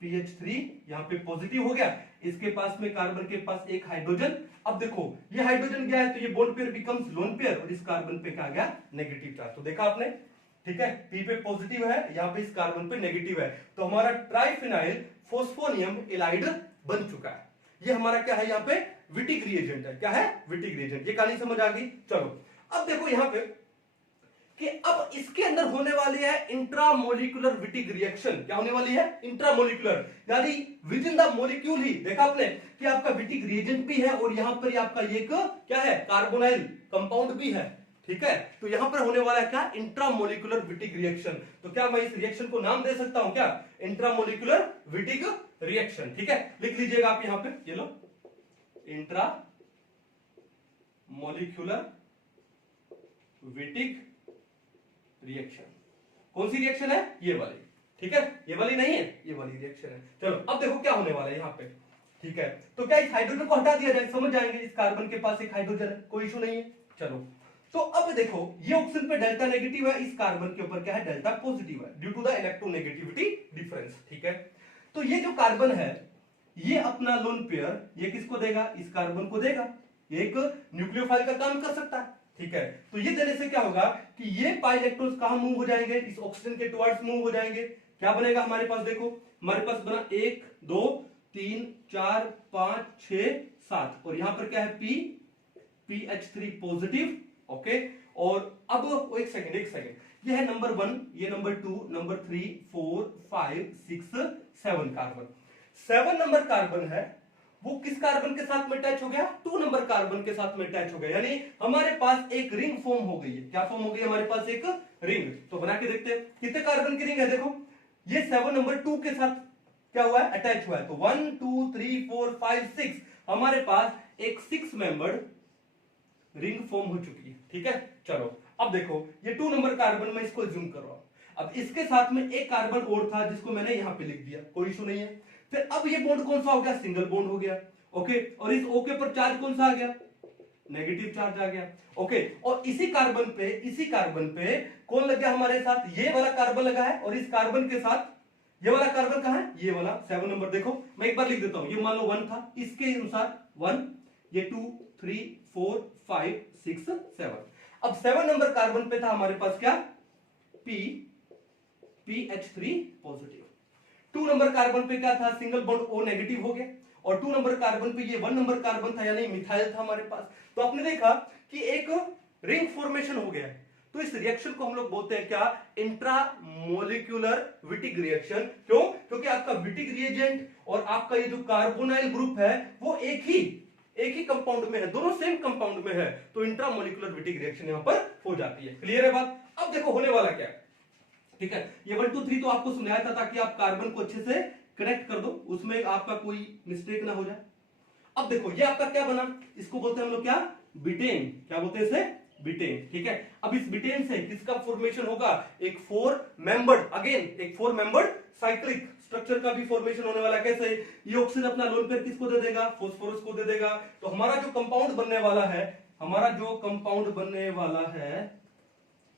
PH3 यहां पे पॉजिटिव हो गया, इसके पास में कार्बन के पास एक हाइड्रोजन। अब देखो ये हाइड्रोजन गया है तो ये bond pair becomes lone pair, और इस कार्बन पे क्या गया, नेगेटिव चार्ज। तो देखा आपने, ठीक है, P पे पॉजिटिव है, यहां पे इस कार्बन पे नेगेटिव है, तो हमारा ट्राइफिनाइल फोस्फोनियम एलाइड बन चुका है। ये हमारा क्या है, यहाँ पे विटिक रिएजेंट है, क्या है, विटिक रिएजेंट। ये कहानी समझ आ गई। चलो अब देखो यहां पे कि अब इसके अंदर होने वाली है इंट्रामोलिकुलर विटिक रिएक्शन। क्या होने वाली है, इंट्रामोलिकुलर, यानी विद इन द मॉलिक्यूल ही। देखा आपने कि आपका विटिक रिएजेंट भी है और यहां पर आपका ये क्या है, कार्बोनाइल कंपाउंड भी है, ठीक है। तो यहां पर होने वाला है क्या, इंट्रामोलिकुलर विटिक रिएक्शन। तो क्या मैं इस रिएक्शन को नाम दे सकता हूं क्या, इंट्रामोलिकुलर विटिक रिएक्शन, ठीक है। लिख लीजिएगा आप यहां पे, ये लो, इंट्रा मोलिकुलर विटिक रिएक्शन। कौन सी रिएक्शन है, ये वाली, ठीक है, ये वाली नहीं है, ये वाली रिएक्शन है। चलो अब देखो क्या होने वाला है यहां पे, ठीक है। तो क्या इस हाइड्रोजन को हटा दिया जाए, समझ जाएंगे, इस कार्बन के पास एक हाइड्रोजन है, कोई इशू नहीं है। चलो तो अब देखो ये ऑक्सीजन पे डेल्टा नेगेटिव है, इस कार्बन के ऊपर क्या है, डेल्टा पॉजिटिव है, due to the electronegativity difference, ठीक है। तो ये जो कार्बन है ये अपना लोन पेयर ये किसको देगा, इस कार्बन को देगा, एक न्यूक्लियोफाइल का काम कर सकता है, ठीक है। तो ये देने से क्या होगा कि ये पाई इलेक्ट्रॉन्स कहां मूव हो जाएंगे, इस ऑक्सीजन के टुवर्ड्स मूव हो जाएंगे। क्या बनेगा हमारे पास, देखो हमारे पास बना 1 2 3 4 5 6 7, और यहां पर क्या है P, PH3 पॉजिटिव, ओके। और अब एक सेकंड, ये है नंबर 1, ये number 2, number 3 4 5 6 7 carbon. 7 number carbon है वो किस कार्बन के साथ में अटैच हो गया, 2 नंबर कार्बन के साथ में अटैच हो गया, यानी हमारे पास एक रिंग फॉर्म हो गई है। क्या फॉर्म हो गई हमारे पास, एक रिंग। तो बना के देखते हैं कितने कार्बन की रिंग है। देखो ये 7 नंबर 2 के साथ क्या हुआ है, अटैच हुआ है, तो 1 2 3 4 5 6 हमारे पास एक 6 मेंबर्ड रिंग फॉर्म हो चुकी है, ठीक है। चलो अब देखो ये 2 नंबर कार्बन में इसको जूम कर रहा हूं, अब इसके साथ में एक कार्बन और था जिसको मैंने यहां पे लिख दिया, कोई इशू नहीं है। फिर अब ये बॉन्ड कौन सा हो गया, सिंगल बॉन्ड हो गया, ओके। और इस O के पर चार्ज कौन सा आ गया, नेगेटिव चार्ज आ गया, ओके। और इसी कार्बन पे कौन लग गया हमारे साथ, ये वाला कार्बन लगा है, और इस कार्बन के साथ ये वाला कार्बन कहां है, ये वाला 7 नंबर। देखो मैं एक बार लिख देता हूं, ये मान लो 1 था, इसके अनुसार 1, ये 2 3 4 5 6 7। अब 7 नंबर कार्बन पे था हमारे पास क्या, PH3 पॉजिटिव। 2 नंबर कार्बन पे क्या था, सिंगल बॉन्ड O नेगेटिव हो गया, और 2 नंबर कार्बन पे ये 1 नंबर कार्बन था, यानी मिथाइल था हमारे पास। तो आपने देखा कि एक रिंग फॉर्मेशन हो गया। तो इस रिएक्शन को हम लोग बोलते हैं क्या, इंट्रामोलिकुलर विटिक रिएक्शन। क्यों, क्योंकि आपका विटिक रिएजेंट और आपका ये जो कार्बोनाइल ग्रुप है वो एक ही कंपाउंड में है, दोनों सेम कंपाउंड में है, तो इंट्रामोलिकुलर विटिक रिएक्शन यहां पर हो जाती है। क्लियर है बात। अब देखो होने वाला क्या है, ठीक है। ये 1 2 3 तो आपको समझाया था ताकि आप कार्बन को अच्छे से कनेक्ट कर दो, उसमें आपका कोई मिस्टेक ना हो जाए। अब देखो ये आपका क्या बना, इसको बोलते हैं हम लोग क्या, बिटेन। क्या बोलते हैं इसे, बिटेन, ठीक है। अब इस बिटेन से किसका फॉर्मेशन होगा, एक 4 मेंबर्ड, अगेन एक 4 मेंबर्ड साइक्लिक स्ट्रक्चर का भी फॉर्मेशन होने वाला है। कैसे, ये ऑक्सीजन अपना लोन पेयर किसको दे देगा, फास्फोरस को दे देगा। तो हमारा जो कंपाउंड बनने वाला है,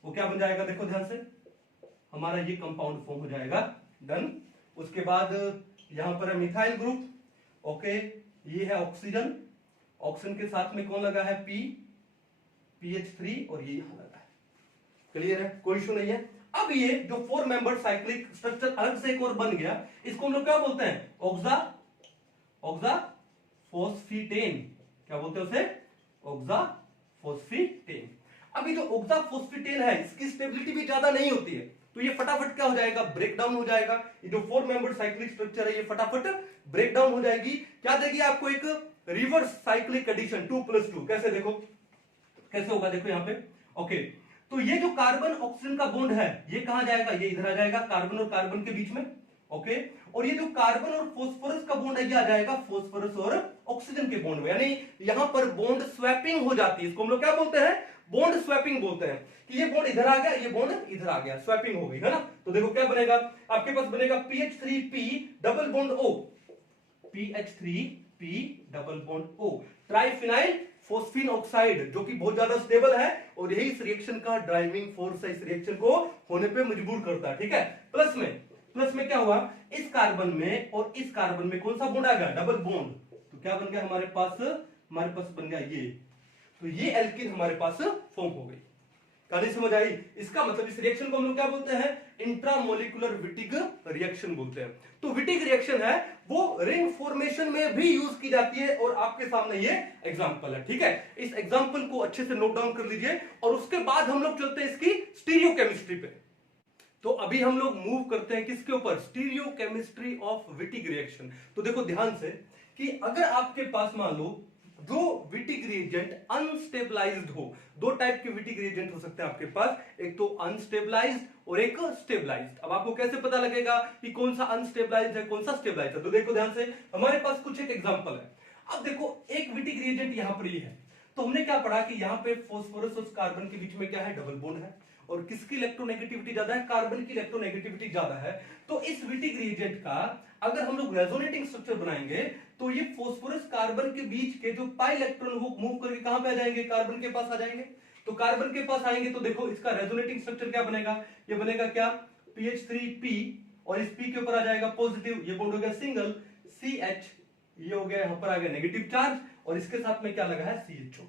वो क्या बन जाएगा, देखो ध्यान से, हमारा ये कंपाउंड फॉर्म हो जाएगा, डन। उसके बाद यहां पर है मिथाइल ग्रुप, ओके। ये है ऑक्सीजन, ऑक्सीजन के साथ में कौन लगा है, PH3, और ये यहां लगा है। क्लियर है, कोई इशू नहीं है। अब ये जो 4 मेंबर्ड साइक्लिक स्ट्रक्चर अलग से एक और बन गया, इसको हम लोग क्या बोलते हैं, ऑक्साफॉस्फेटेन। क्या बोलते हैं उसे, ऑक्साफॉस्फेटेन। अभी जो ऑक्साफॉस्फेटेन है इसकी स्टेबिलिटी भी ज्यादा नहीं होती है, तो ये फटाफट क्या हो जाएगा, ब्रेक डाउन हो जाएगा। ये जो 4 मेंबर्ड साइक्लिक स्ट्रक्चर है ये फटाफट ब्रेक डाउन हो जाएगी। क्या देगी आपको, एक रिवर्स साइक्लिक एडिशन 2+2। कैसे, देखो कैसे होगा, देखो यहां पे, ओके। तो ये जो कार्बन ऑक्सीजन का बॉन्ड है ये कहां जाएगा, ये इधर आ जाएगा, कार्बन और कार्बन के बीच में, ओके। और ये जो कार्बन और फास्फोरस का बॉन्ड है ये आ जाएगा फास्फोरस और ऑक्सीजन के बॉन्ड में, यानी यहां पर बॉन्ड स्वैपिंग हो जाती है। इसको हम लोग क्या बोलते हैं, बॉन्ड स्वैपिंग बोलते हैं कि ये बॉन्ड इधर आ गया, ये बॉन्ड इधर आ गया, स्वैपिंग हो गई, है ना। तो देखो क्या बनेगा, आपके पास बनेगा PH3P double bond O, PH3P double bond O, triphenyl phosphine oxide, जो कि बहुत ज्यादा स्टेबल है और यही इस रिएक्शन का ड्राइविंग फोर्स है, इस रिएक्शन को होने पे मजबूर करता है, ठीक है। प्लस में क्या हुआ, इस कार्बन में और इस कार्बन में कौन सा बॉन्ड आ गया, डबल बॉन्ड, तो क्या बन गया हमारे पास बन गया ये, तो ये एल्कीन हमारे पास फॉर्म हो गई। कहानी समझ आई। इसका मतलब इस रिएक्शन को हम लोग क्या बोलते हैं, इंट्रामोलिकुलर विटिग रिएक्शन बोलते हैं। तो विटिग रिएक्शन है वो रिंग फॉर्मेशन में भी यूज की जाती है और आपके सामने ये एग्जांपल है, ठीक है। इस एग्जांपल को अच्छे से नोट डाउन कर लीजिए और उसके बाद हम लोग चलते हैं इसकी स्टीरियोकेमिस्ट्री पे। तो अभी हम लोग मूव करते हैं किसके ऊपर, स्टीरियोकेमिस्ट्री ऑफ विटिग रिएक्शन। तो देखो ध्यान से कि अगर आपके पास मान लो दो विटिग रिएजेंट अनस्टेबलाइज्ड हो, दो टाइप के विटिग रिएजेंट हो सकते हैं आपके पास, एक तो अनस्टेबलाइज्ड और एक स्टेबलाइज्ड। अब आपको कैसे पता लगेगा कि कौन सा अनस्टेबलाइज्ड है कौन सा स्टेबलाइज्ड है, तो देखो ध्यान से, हमारे पास कुछ एक एग्जांपल है। अब देखो एक विटिग रिएजेंट यहां पर ये है, तो हमने क्या पढ़ा कि यहां पे फास्फोरस और कार्बन के बीच में क्या है, डबल बॉन्ड है, और किसकी इलेक्ट्रोनेगेटिविटी ज्यादा है, कार्बन की इलेक्ट्रोनेगेटिविटी ज्यादा है। तो इस विटिग रिएजेंट का अगर हम लोग रेजोनेटिंग स्ट्रक्चर बनाएंगे तो ये फास्फोरस कार्बन के बीच के जो पाई इलेक्ट्रॉन वो मूव करके कहां पे आ जाएंगे, कार्बन के पास आ जाएंगे। तो कार्बन के पास आएंगे तो देखो इसका रेजोनेटिंग स्ट्रक्चर क्या बनेगा, ये बनेगा क्या, PH3P, और इस P के ऊपर आ जाएगा पॉजिटिव, ये बॉन्ड हो गया सिंगल CH, ये हो गया यहां पर आ गया नेगेटिव चार्ज, और इसके साथ में क्या लगा है, CHO।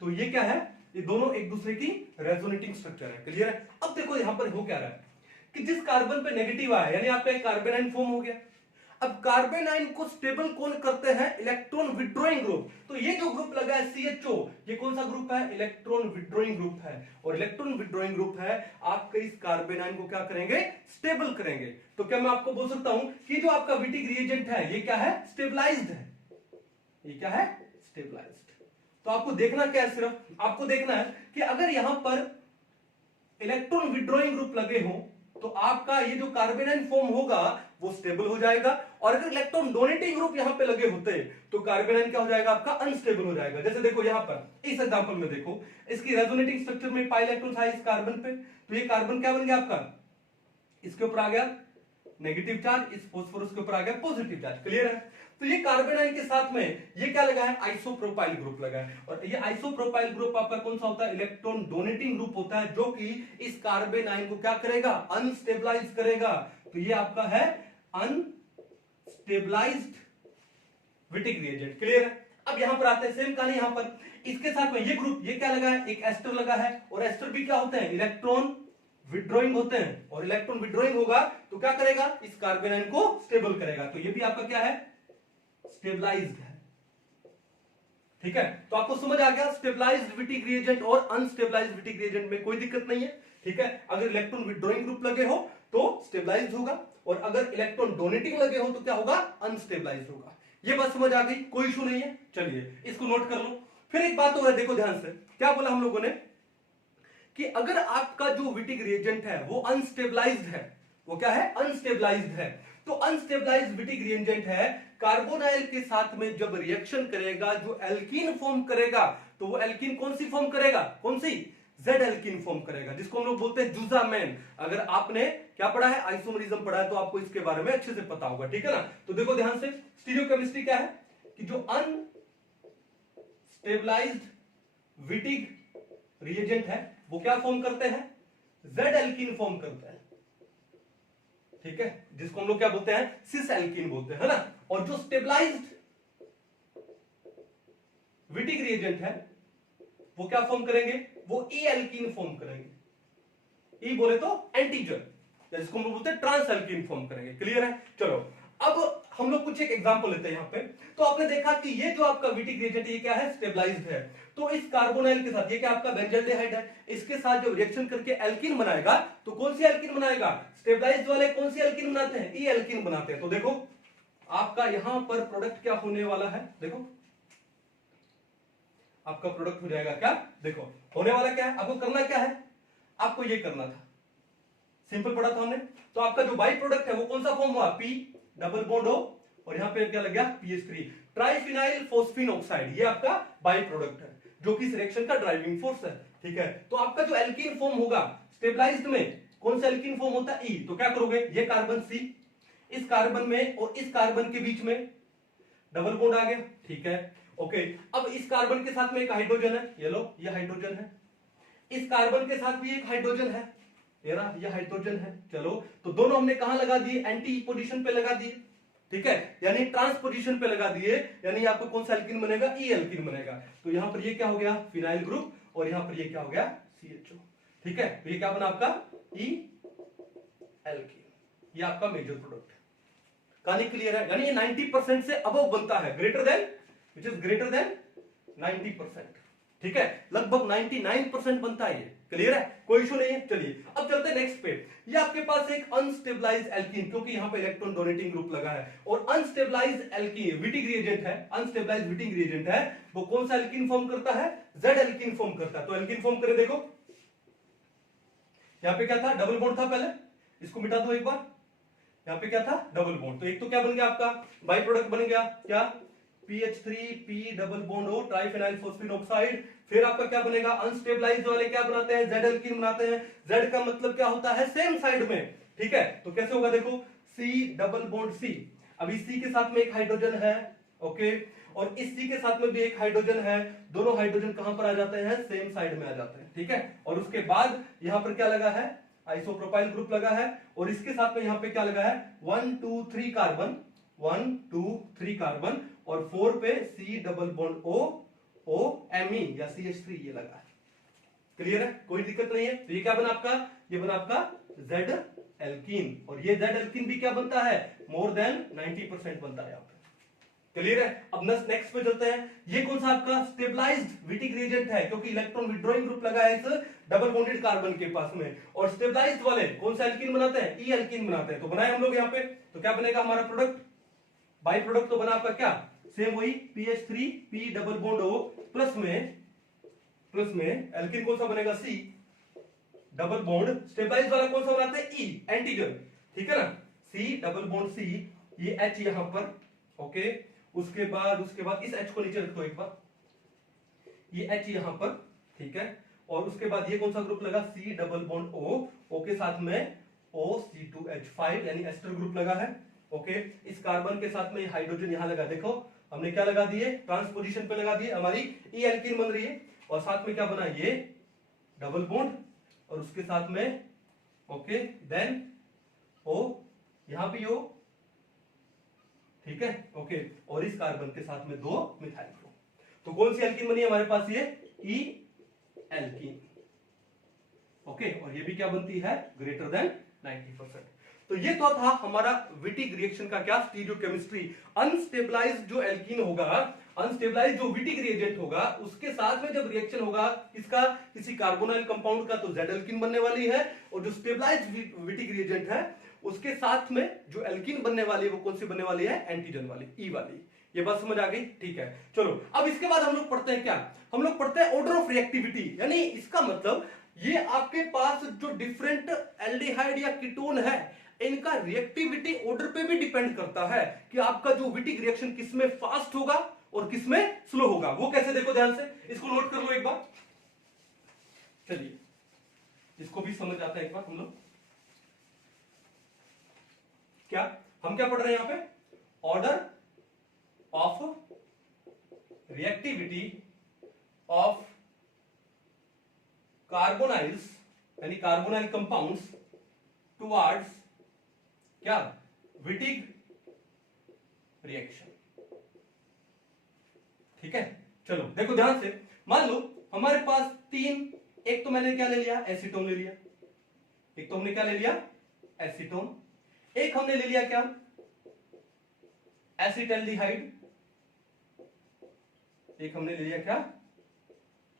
तो ये क्या है, ये दोनों एक दूसरे की रेजोनेटिंग स्ट्रक्चर है, क्लियर है। अब देखो यहां पर हो क्या रहा है कि जिस कार्बन पे नेगेटिव आया यानी आपका एक कार्बेनाइन फॉर्म हो गया। अब कार्बेनाइन को स्टेबल कौन करते हैं, इलेक्ट्रॉन विड्रॉइंग ग्रुप। तो ये जो ग्रुप लगा है CHO, ये कौन सा ग्रुप है, इलेक्ट्रॉन विड्रॉइंग ग्रुप है, और इलेक्ट्रॉन विड्रॉइंग ग्रुप है आपके इस कार्बेनाइन को क्या करेंगे, स्टेबल करेंगे। तो क्या मैं आपको बोल सकता हूं कि जो आपका विटिग रिएजेंट है ये क्या है, स्टेबलाइज्ड है, ये क्या है, स्टेबलाइज्ड। तो आपको देखना क्या है, सिर्फ आपको देखना है कि अगर यहां पर इलेक्ट्रॉन विड्रॉइंग ग्रुप लगे हो तो आपका ये जो कार्बेनाइन फॉर्म होगा वो स्टेबल हो जाएगा, और अगर इलेक्ट्रॉन डोनेटिंग ग्रुप यहां पे लगे होते तो कार्बेनाइन क्या हो जाएगा, आपका अनस्टेबल हो जाएगा। जैसे देखो यहां पर इस एग्जांपल में देखो, इसकी रेजोनेटिंग स्ट्रक्चर में पाई इलेक्ट्रॉन था इस कार्बन पे, तो ये कार्बन क्या बन गया आपका, इसके ऊपर आ गया नेगेटिव चार्ज, इस फास्फोरस के ऊपर आ गया पॉजिटिव चार्ज, क्लियर है। तो ये कार्बेनाइन के साथ में ये क्या लगा है, आइसोप्रोपाइल ग्रुप लगा है, और ये आइसोप्रोपाइल ग्रुप आपका कौन सा होता है, इलेक्ट्रॉन डोनेटिंग ग्रुप होता है, जो कि इस कार्बेनाइन को क्या करेगा, अनस्टेबलाइज करेगा। तो ये आपका है अनस्टेबलाइज्ड विटिग रिएजेंट, क्लियर है। अब यहां पर आते हैं, सेम कहानी यहां पर, इसके साथ में ये ग्रुप, ये क्या लगा है, एक एस्टर लगा है, और एस्टर भी क्या होते हैं, इलेक्ट्रॉन विड्रॉइंग होते हैं, और इलेक्ट्रॉन विड्रॉइंग होगा तो क्या करेगा, इस कार्बेनाइन को स्टेबल करेगा। तो ये भी आपका क्या है, स्टेबलाइज्ड है, ठीक है। तो आपको समझ आ गया, स्टेबलाइज्ड विटिग रिएजेंट और अनस्टेबलाइज्ड विटिग रिएजेंट में कोई दिक्कत नहीं है, ठीक है। अगर इलेक्ट्रॉन विड्रॉइंग ग्रुप लगे हो तो स्टेबलाइज्ड होगा, और अगर इलेक्ट्रॉन डोनेटिंग लगे हो तो क्या होगा, अनस्टेबलाइज्ड होगा। ये बात समझ आ गई, कोई इशू नहीं है, चलिए इसको नोट कर लो। फिर एक बात और है, देखो ध्यान से, क्या बोला हम लोगों ने कि अगर आपका जो विटिग रिएजेंट है वो अनस्टेबलाइज्ड है, वो क्या है, अनस्टेबलाइज्ड है, तो अनस्टेबलाइज्ड विटिग रिएजेंट है, कार्बोनाइल के साथ में जब रिएक्शन करेगा, जो एल्कीन फॉर्म करेगा, तो वो एल्कीन कौन सी फॉर्म करेगा, कौन सी, जेड एल्कीन फॉर्म करेगा, जिसको हम लोग बोलते हैं जुजामेन। अगर आपने क्या पढ़ा है, आइसोमरिज्म पढ़ा है, तो आपको इसके बारे में अच्छे से पता होगा, ठीक है ना। तो देखो ध्यान से, स्टीरियोकेमिस्ट्री क्या है कि जो अनस्टेबलाइज्ड विटिग रिएजेंट है वो क्या फॉर्म करते हैं, जेड एल्कीन फॉर्म करते हैं, ठीक है, जिसको हम लोग क्या बोलते हैं, सिस एल्कीन बोलते हैं, है ना। और जो स्टेबलाइज्ड विटिग रिएजेंट है वो क्या फॉर्म करेंगे, वो ई एल्कीन फॉर्म करेंगे, ई बोले तो एंटीजन, जिसको हम लोग बोलते हैं ट्रांस एल्कीन फॉर्म करेंगे, क्लियर है। चलो अब हम लोग कुछ एक एग्जांपल लेते हैं यहां पे। तो आपने देखा कि ये जो आपका विटिग रिएजेंट ये क्या है, स्टेबलाइज्ड है, तो इस कार्बोनाइल के साथ, ये क्या आपका बेंजल्डेहाइड है, इसके साथ जब रिएक्शन करके एल्कीन बनाएगा तो कौन सी एल्कीन बनाएगा, स्टेबलाइज्ड वाले कौन सी एल्कीन बनाते हैं, ई एल्कीन बनाते हैं। तो देखो आपका यहां पर प्रोडक्ट क्या होने वाला है, देखो आपका प्रोडक्ट हो जाएगा क्या, देखो होने वाला क्या है, आपको करना क्या है, आपको ये करना था, सिंपल पढ़ा था हमने। तो आपका जो बाई प्रोडक्ट है वो कौन सा फॉर्म हुआ, P डबल बॉन्ड O, और यहां पे क्या लग गया, PH3 ट्राइफिनाइल फोस्फीन ऑक्साइड, ये आपका बाई प्रोडक्ट है। जो कि इस रिएक्शन का ड्राइविंग फोर्स है। ठीक है, तो आपका जो एल्कीन फॉर्म होगा स्टेबलाइज्ड में, कौन सा एल्कीन फॉर्म होता है? ई। तो क्या करोगे, ये कार्बन सी, इस कार्बन में और इस कार्बन के बीच में डबल बॉन्ड आ गया। ठीक है, ओके। अब इस कार्बन के साथ में एक हाइड्रोजन है, ये लो, ये हाइड्रोजन है। इस कार्बन के साथ भी एक हाइड्रोजन है, ये हाइड्रोजन है। चलो, तो दोनों हमने कहां लगा दिए? एंटी पोजीशन पे लगा दिए। ठीक है, यानी ट्रांस पोजीशन पे लगा दिए, यानी आपको कौन सा एल्कीन बनेगा? ई एल्कीन बनेगा। तो यहां पर ये क्या हो गया? फिनाइल ग्रुप, और यहां पर ये क्या हो गया? CHO। ठीक है, तो ये क्या बना आपका? ई एल्कीन। ये आपका मेजर प्रोडक्ट है। कहानी क्लियर है? यानी ये 90% से अबव बनता है, greater than, which is greater than 90%। ठीक है, लगभग 99% बनता है ये। क्लियर है, कोई इशू नहीं है। चलिए अब चलते हैं नेक्स्ट पे। ये आपके पास एक अनस्टेबलाइज्ड एल्कीन, क्योंकि यहां पे इलेक्ट्रॉन डोनेटिंग ग्रुप लगा है, और अनस्टेबलाइज्ड एल्कीन विटिंग रिएजेंट है, अनस्टेबलाइज्ड विटिंग रिएजेंट है, वो कौन सा एल्कीन फॉर्म करता है? जेड एल्कीन फॉर्म करता है। तो एल्कीन फॉर्म करे, देखो यहां पे क्या था? डबल बॉन्ड था पहले, इसको मिटा दो एक बार। यहां पे क्या था? Double bond. तो एक तो क्या बन गया आपका? बाई प्रोडक्ट बन गया क्या? PH3P double bond O triphenyl phosphine oxide. फिर आपका क्या बनेगा? अनस्टेबलाइज्ड वाले क्या बनाते हैं? जेड एल्कीन बनाते हैं। जेड का मतलब क्या होता है? सेम साइड में। ठीक है, तो कैसे होगा? देखो, C डबल बॉन्ड C, अभी C के साथ में एक हाइड्रोजन है, ओके, और इस C के साथ में भी एक हाइड्रोजन है। दोनों हाइड्रोजन कहां पर आ जाते हैं? सेम साइड में आ जाते हैं। ठीक है, और उसके बाद यहां पर क्या लगा है? आइसोप्रोपाइल ग्रुप लगा है, और इसके साथ में यहां पे क्या लगा है? 1 2 3 कार्बन, 1 2 3 कार्बन, और 4 पे C double bond O Me या CH3 ये लगा है। क्लियर है, कोई दिक्कत नहीं है। तो ये क्या बना आपका? ये बना आपका Z एल्कीन, और ये Z एल्कीन भी क्या बनता है? मोर देन 90% बनता है आपका। क्लियर है। अब नेक्स्ट पे चलते हैं। ये कौन सा आपका स्टेबलाइज्ड विटिंग रिएजेंट है, क्योंकि इलेक्ट्रॉन विड्रॉइंग ग्रुप लगा है इस डबल बॉन्डेड कार्बन के पास में, और स्टेबलाइज्ड वाले कौन सा एल्कीन बनाते हैं? ई एल्कीन बनाते हैं। तो बनाए हम लोग यहां पे, तो क्या बनेगा हमारा प्रोडक्ट? बाई प्रोडक्ट तो बना आपका क्या? सेम वही PH3P double bond O, plus में एल्कीन कौन सा बनेगा? C डबल बॉन्ड, स्टेबलाइज्ड वाला कौन सा बनाते हैं? E antigen. ठीक है ना, C डबल बॉन्ड C, ये H यहां पर, ओके। उसके बाद इस H को नीचे रखो एक बार, ये H यहां पर, ठीक है। और उसके बाद ये कौन सा ग्रुप लगा? C डबल बॉन्ड O के साथ में OC2H5 यानी एस्टर ग्रुप लगा है, ओके। इस कार्बन के साथ में हाइड्रोजन यहां लगा, देखो हमने क्या लगा दिए? ट्रांसपोजिशन पे लगा दिए, हमारी ई एल्कीन बन रही है। और साथ में क्या बना? ये डबल बॉन्ड, और उसके साथ में, ओके, देन O, यहां भी O, ठीक है, ओके। और इस कार्बन के साथ में 2 मिथाइल ग्रुप। तो कौन सी एल्कीन बनी हमारे पास? ये ई एल्कीन, ओके। और ये भी क्या बनती है? Greater than 90%। तो ये तो था हमारा विटिंग रिएक्शन का क्या? स्टीरियोकेमिस्ट्री। अनस्टेबलाइज्ड जो एल्कीन होगा, अनस्टेबलाइज्ड जो विटिंग रिएजेंट होगा, उसके साथ में जब रिएक्शन होगा इसका किसी कार्बोनाइल कंपाउंड का, तो जेड एल्कीन बनने वाली है। और जो स्टेबलाइज्ड विटिंग रिएजेंट है उसके साथ में जो एल्कीन बनने वाली है वो कौन सी बनने वाली है? एंटीजन वाली, ई वाली। ये बात समझ आ गई? ठीक है, चलो अब इसके बाद हम लोग पढ़ते हैं क्या? हम लोग पढ़ते हैं ऑर्डर ऑफ रिएक्टिविटी। यानी इसका मतलब ये आपके पास जो डिफरेंट एल्डिहाइड या कीटोन है, इनका रिएक्टिविटी ऑर्डर पे भी डिपेंड करता है कि आपका जो विटिंग रिएक्शन किसमें फास्ट होगा और किसमें स्लो होगा। वो कैसे? देखो ध्यान से, इसको नोट कर लो एक बार। चलिए इसको भी समझ आता है एक बार हम लोग। क्या हम क्या पढ़ रहे हैं यहां पे? Order of reactivity of carbonyls यानी कार्बोनाइल कंपाउंड्स टुवर्ड्स क्या? विटिंग रिएक्शन। ठीक है, चलो देखो ध्यान से। मान लो हमारे पास 3, एक तो मैंने क्या ले लिया? एसीटोन ले लिया। एक तो हमने क्या ले लिया? एसीटोन। एक हमने ले लिया क्या? एसिटल्डिहाइड। एक हमने ले लिया क्या?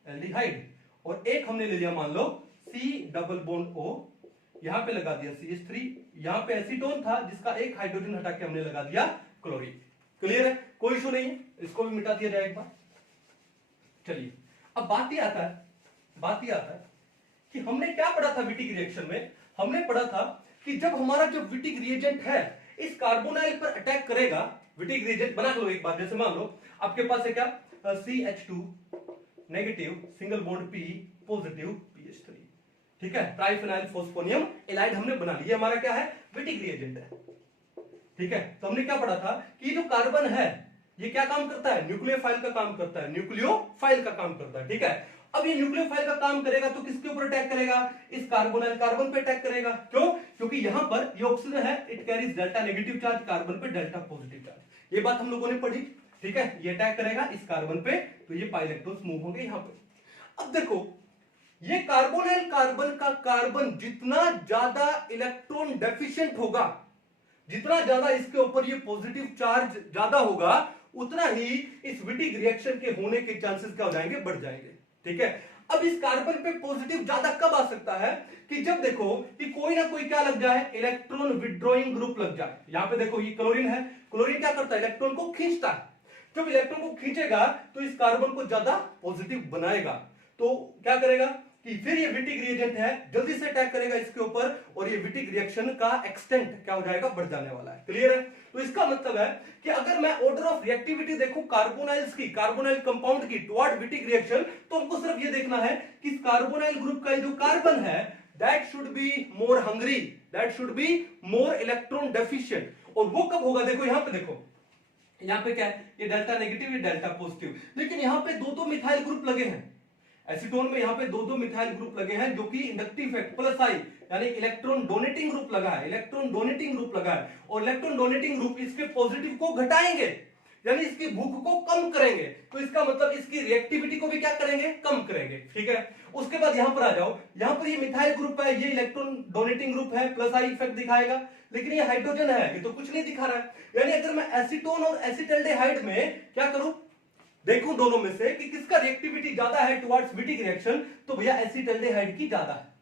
एल्डिहाइड। और एक हमने ले लिया मान लो C डबल बॉन्ड O, यहां पे लगा दिया CH3। यहां पे एसीटोन था जिसका एक हाइड्रोजन हटा के हमने लगा दिया क्लोरीन। क्लियर है, कोई इशू नहीं है, इसको भी मिटा दिया जाए एक बार। चलिए अब बात ही आता है कि हमने क्या पढ़ा था विटिंग रिएक्शन में? हमने पढ़ा था कि जब हमारा जो विटिंग रिएजेंट है इस कार्बोनाइल पर अटैक करेगा, विटिंग रिएजेंट बना लो एक बार। जैसे मान लो आपके पास है क्या? CH2 negative single bond P positive PH3। ठीक है, ट्राइफेनाइल फोस्फोनियम एलाइड हमने बना लिया, हमारा क्या है, विटिक रिएजेंट है। ठीक है, तो हमने क्या पढ़ा था कि जो कार्बन है ये क्या काम करता है, न्यूक्लियोफाइल का काम करता है, न्यूक्लियोफाइल का काम करता है। ठीक है, अब ये न्यूक्लियोफाइल का काम करेगा तो किसके ऊपर अटैक करेगा, इस कार्बोनाइल कार्बन पे अटैक करेगा। क्यों, क्योंकि यहां पर ये ऑक्सीजन है, it carries delta negative charge, carbon पे डेल्टा पॉजिटिव चार्ज। ये बात हम लोगों ने पढ़ी। ठीक है, ये अटैक करेगा इस कार्बन पे, तो ये पाई इलेक्ट्रॉन्स मूव होंगे यहां पे। अब देखो ये कार्बोनाइल कार्बन का कार्बन जितना ज्यादा इलेक्ट्रॉन डेफिशिएंट होगा, जितना ज्यादा इसके ऊपर ये पॉजिटिव चार्ज ज्यादा होगा, उतना ही इस विटिक रिएक्शन के होने के चांसेस क्या हो जाएंगे, बढ़ जाएंगे। ठीक है, अब इस कार्बन पे पॉजिटिव ज्यादा कब आ सकता है, कि जब देखो कि कोई ना कोई क्या लग जाए, इलेक्ट्रॉन विड्रॉइंग ग्रुप लग जाए। यहां पे देखो ये क्लोरीन है, क्लोरीन क्या करता है, इलेक्ट्रॉन को खींचता है। जब इलेक्ट्रॉन को खींचेगा तो इस कार्बन को ज्यादा पॉजिटिव बनाएगा, तो क्या करेगा कि फिर ये विटिक रिएजेंट है, जल्दी से अटैक करेगा इसके ऊपर, और ये विटिक रिएक्शन का एक्सटेंट क्या हो जाएगा, बढ़ जाने वाला है। क्लियर है, तो इसका मतलब है कि अगर मैं ऑर्डर ऑफ रिएक्टिविटी देखूं कार्बोनाइल्स की, कार्बोनाइल कंपाउंड की टुवर्ड विटिक रिएक्शन, तो हमको सिर्फ ये देखना है कि कार्बोनाइल ग्रुप का जो कार्बन है that should be more hungry, that should be more electron deficient. और वो कब होगा, देखो यहां पे, देखो यहां पे क्या है, ये डेल्टा नेगेटिव, ये डेल्टा पॉजिटिव, लेकिन यहां पे दो मिथाइल ग्रुप लगे हैं। एसीटोन में यहां पे दो मिथाइल ग्रुप लगे हैं, जो कि इंडक्टिव इफेक्ट प्लस आई, यानी इलेक्ट्रॉन डोनेटिंग ग्रुप लगा है, इलेक्ट्रॉन डोनेटिंग ग्रुप लगा है, और इलेक्ट्रॉन डोनेटिंग ग्रुप इसके पॉजिटिव को घटाएंगे, यानी इसकी भूख को कम करेंगे। तो इसका मतलब इसकी रिएक्टिविटी को भी क्या करेंगे, कम करेंगे। ठीक है, उसके बाद यहां पर आ जाओ, यहां पर ये मिथाइल ग्रुप है, ये इलेक्ट्रॉन डोनेटिंग ग्रुप है, प्लस आई इफेक्ट दिखाएगा, लेकिन ये हाइड्रोजन है, ये तो कुछ नहीं दिखा रहा है। यानी अगर मैं एसीटोन और एसिटाल्डेहाइड में क्या करूं, देखूं दोनों में से कि किसका रिएक्टिविटी ज्यादा है टुवर्ड्स विटिक रिएक्शन, तो भैया एसिटाल्डेहाइड की ज्यादा है।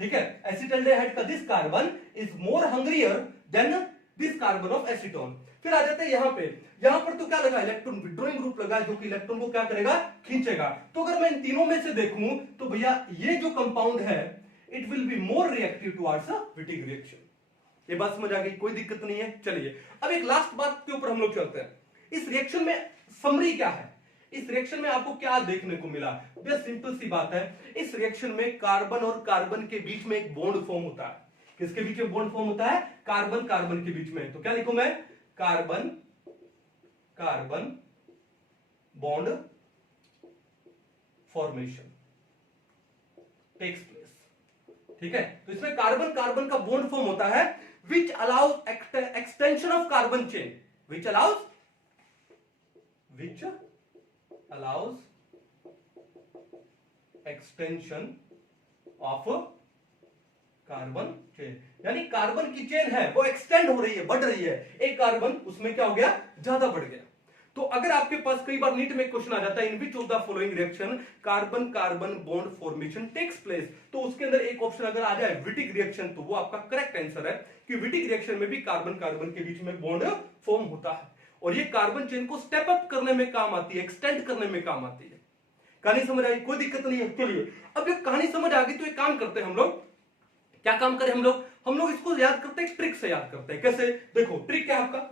ठीक है, एसिटाल्डेहाइड का this carbon is more hungrier than this carbon of acetone. फिर आ जाते हैं यहां पे, यहां पर तो क्या लगा, इलेक्ट्रॉन विड्रॉइंग ग्रुप लगा है, जो कि इलेक्ट्रॉन को क्या करेगा, खींचेगा। तो अगर मैं इन तीनों में से देखूं तो भैया ये जो कंपाउंड है it will be more reactive towards Wittig reaction. ये बात समझ आ गई, कोई दिक्कत नहीं है। चलिए अब एक लास्ट बात के ऊपर हम लोग चलते हैं। इस रिएक्शन में समरी क्या है, इस रिएक्शन में आपको क्या देखने को मिला, बस सिंपल सी बात है। इस रिएक्शन में कार्बन और कार्बन के बीच में एक बॉन्ड फॉर्म होता है। किसके बीच में बॉन्ड फॉर्म होता है, कार्बन कार्बन के बीच में। तो क्या लिखूं मैं, carbon carbon bond formation takes place. ठीक है, तो इसमें कार्बन कार्बन का बॉन्ड फॉर्म होता है, which allows extension of carbon chain, which allows extension of carbon chain, यानी कार्बन की चेन है वो एक्सटेंड हो रही है, बढ़ रही है। एक कार्बन उसमें क्या हो गया, ज्यादा बढ़ गया। तो अगर आपके पास कई बार नीट में क्वेश्चन आ जाता है, in which of the following reaction carbon carbon bond formation takes place, तो उसके अंदर एक ऑप्शन अगर आ जाए विटिक रिएक्शन, तो वो आपका करेक्ट आंसर है कि विटिक रिएक्शन में भी कार्बन कार्बन के बीच में बॉन्ड फॉर्म होता है, और ये कार्बन चेन को स्टेप अप करने में काम आती है, एक्सटेंड करने में काम आती है। कहानी समझ आई, कोई दिक्कत नहीं है। चलिए अब जब कहानी समझ आ गई तो एक काम करते हैं हम लोग, क्या काम करें हम लोग इसको याद करते हैं, ट्रिक से याद करते हैं। कैसे, देखो ट्रिक क्या है आपका,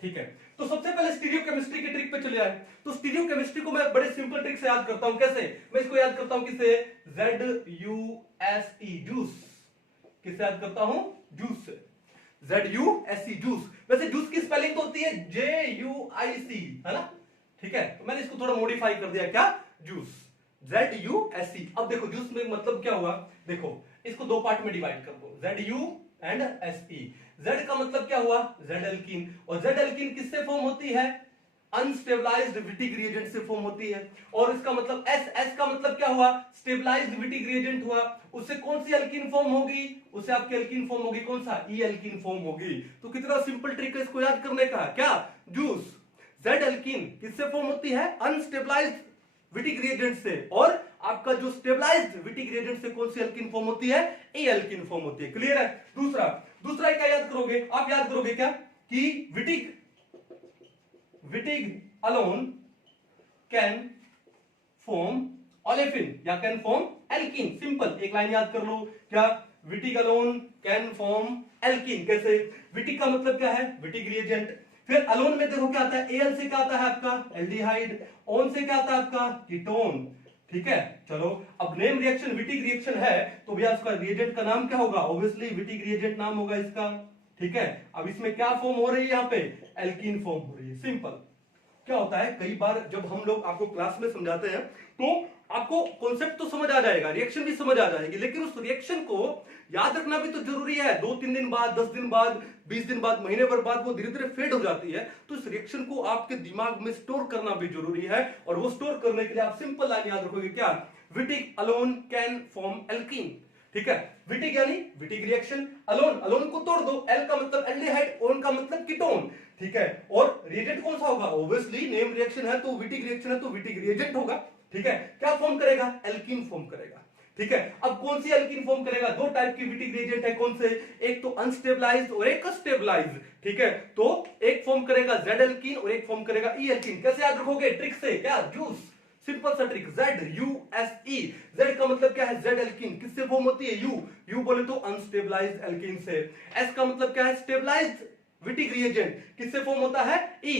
ठीक है, तो सबसे पहले स्टीरियोकेमिस्ट्री के ट्रिक पे चले आए। तो स्टीरियोकेमिस्ट्री को मैं बड़े सिंपल ट्रिक से याद करता हूं। कैसे, मैं इसको याद करता हूं किससे, ZUSE जूस, किससे याद करता हूं, जूस से, ZUSE जूस। वैसे जूस की स्पेलिंग तो होती है JUIC, है ना, ठीक है, तो मैंने इसको थोड़ा मॉडिफाई कर दिया, क्या, जूस, ZUSE। अब देखो जूस में मतलब क्या हुआ, देखो इसको दो पार्ट में डिवाइड कर दो, ZU एंड SE। Z का मतलब क्या हुआ, Z एल्कीन, और Z एल्कीन किससे फॉर्म होती है, अनस्टेबलाइज्ड विटिक रिएजेंट से फॉर्म होती है। और इसका मतलब S का मतलब क्या हुआ, स्टेबलाइज्ड विटिक रिएजेंट हुआ, उससे कौन सी एल्कीन फॉर्म होगी, उससे आपकी एल्कीन फॉर्म होगी, कौन सा, E एल्कीन फॉर्म होगी। तो कितना सिंपल ट्रिक है इसको याद करने का, क्या, जूस, Z एल्कीन किससे फॉर्म होती है, अनस्टेबलाइज्ड विटिक रिएजेंट से, और आपका जो स्टेबलाइज्ड विटिक रिएजेंट से कौन सी एल्कीन फॉर्म होती है, ए एल्कीन फॉर्म होती है। क्लियर है। दूसरा क्या याद करोगे आप, याद करोगे क्या कि Wittig alone can form olefin या कैन फॉर्म एल्कीन। सिंपल एक लाइन याद कर लो, क्या, Wittig alone can form alkene. कैसे, विटिक का मतलब क्या है, विटिक रिएजेंट, फिर अलोन में देखो क्या आता है, एल से क्या आता है आपका एल्डिहाइड, ओन से क्या आता है आपका कीटोन। ठीक है, चलो अब नेम रिएक्शन विटिक रिएक्शन है तो भैया उसका रिएजेंट का नाम क्या होगा, ऑब्वियसली विटिक रिएजेंट नाम होगा इसका। ठीक है, अब इसमें क्या फॉर्म हो रही है, यहाँ पे एल्कीन फॉर्म हो रही है, सिंपल। क्या होता है कई बार जब हम लोग आपको क्लास में समझाते हैं तो आपको कॉन्सेप्ट तो समझ आ जाएगा, रिएक्शन भी समझ आ जाएगी, लेकिन उस रिएक्शन को याद रखना भी तो जरूरी है। 2-3 दिन बाद, 10 दिन बाद, 20 दिन बाद, महीने भर बाद वो धीरे धीरे फेड हो जाती है, तो इस रिएक्शन को आपके दिमाग में स्टोर करना भी जरूरी है। और वो स्टोर करने के लिए आप सिंपल लाइन याद रखोगे, क्या, Wittig alone can form alkene. ठीक है, विटिक यानी विटिक रिएक्शन, अलोन, अलोन को तोड़ दो, एल का मतलब एल्डिहाइड, ओन का मतलब कीटोन। ठीक है, और रिएजेंट कौन सा होगा, ऑब्वियसली नेम रिएक्शन है तो विटिक रिएक्शन है तो विटिक रिएजेंट होगा। ठीक है, क्या फॉर्म करेगा, एल्कीन फॉर्म करेगा। ठीक है, अब कौन सी एल्कीन फॉर्म करेगा, दो टाइप की विटिक रिएजेंट है, कौन से, एक तो अनस्टेबलाइज्ड और एक स्टेबलाइज्ड। ठीक है, तो एक फॉर्म करेगा जेड एल्कीन और एक फॉर्म करेगा ई एल्कीन। कैसे याद रखोगे, ट्रिक से, क्या, जूस, सिंपल सा ट्रिक, ZUSE, Z का मतलब क्या है, जेड एल्कीन, किससे फॉर्म होती है, यू बोले तो अनस्टेबलाइज्ड एल्कीन से। S का मतलब क्या है, स्टेबलाइज्ड विटिक रिएजेंट, किससे फॉर्म होता है, E,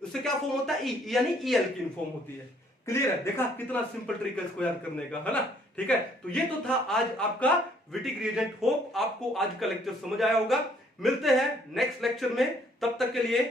उससे क्या फॉर्म होता है, E, यानी ई एल्कीन फॉर्म होती है। क्लियर है, देखा कितना सिंपल ट्रिक है इसको याद करने का, है ना। ठीक है, तो ये तो था आज आपका विटिक रिएजेंट। होप आपको आज का लेक्चर समझ आया होगा। मिलते हैं नेक्स्ट लेक्चर में, तब तक के लिए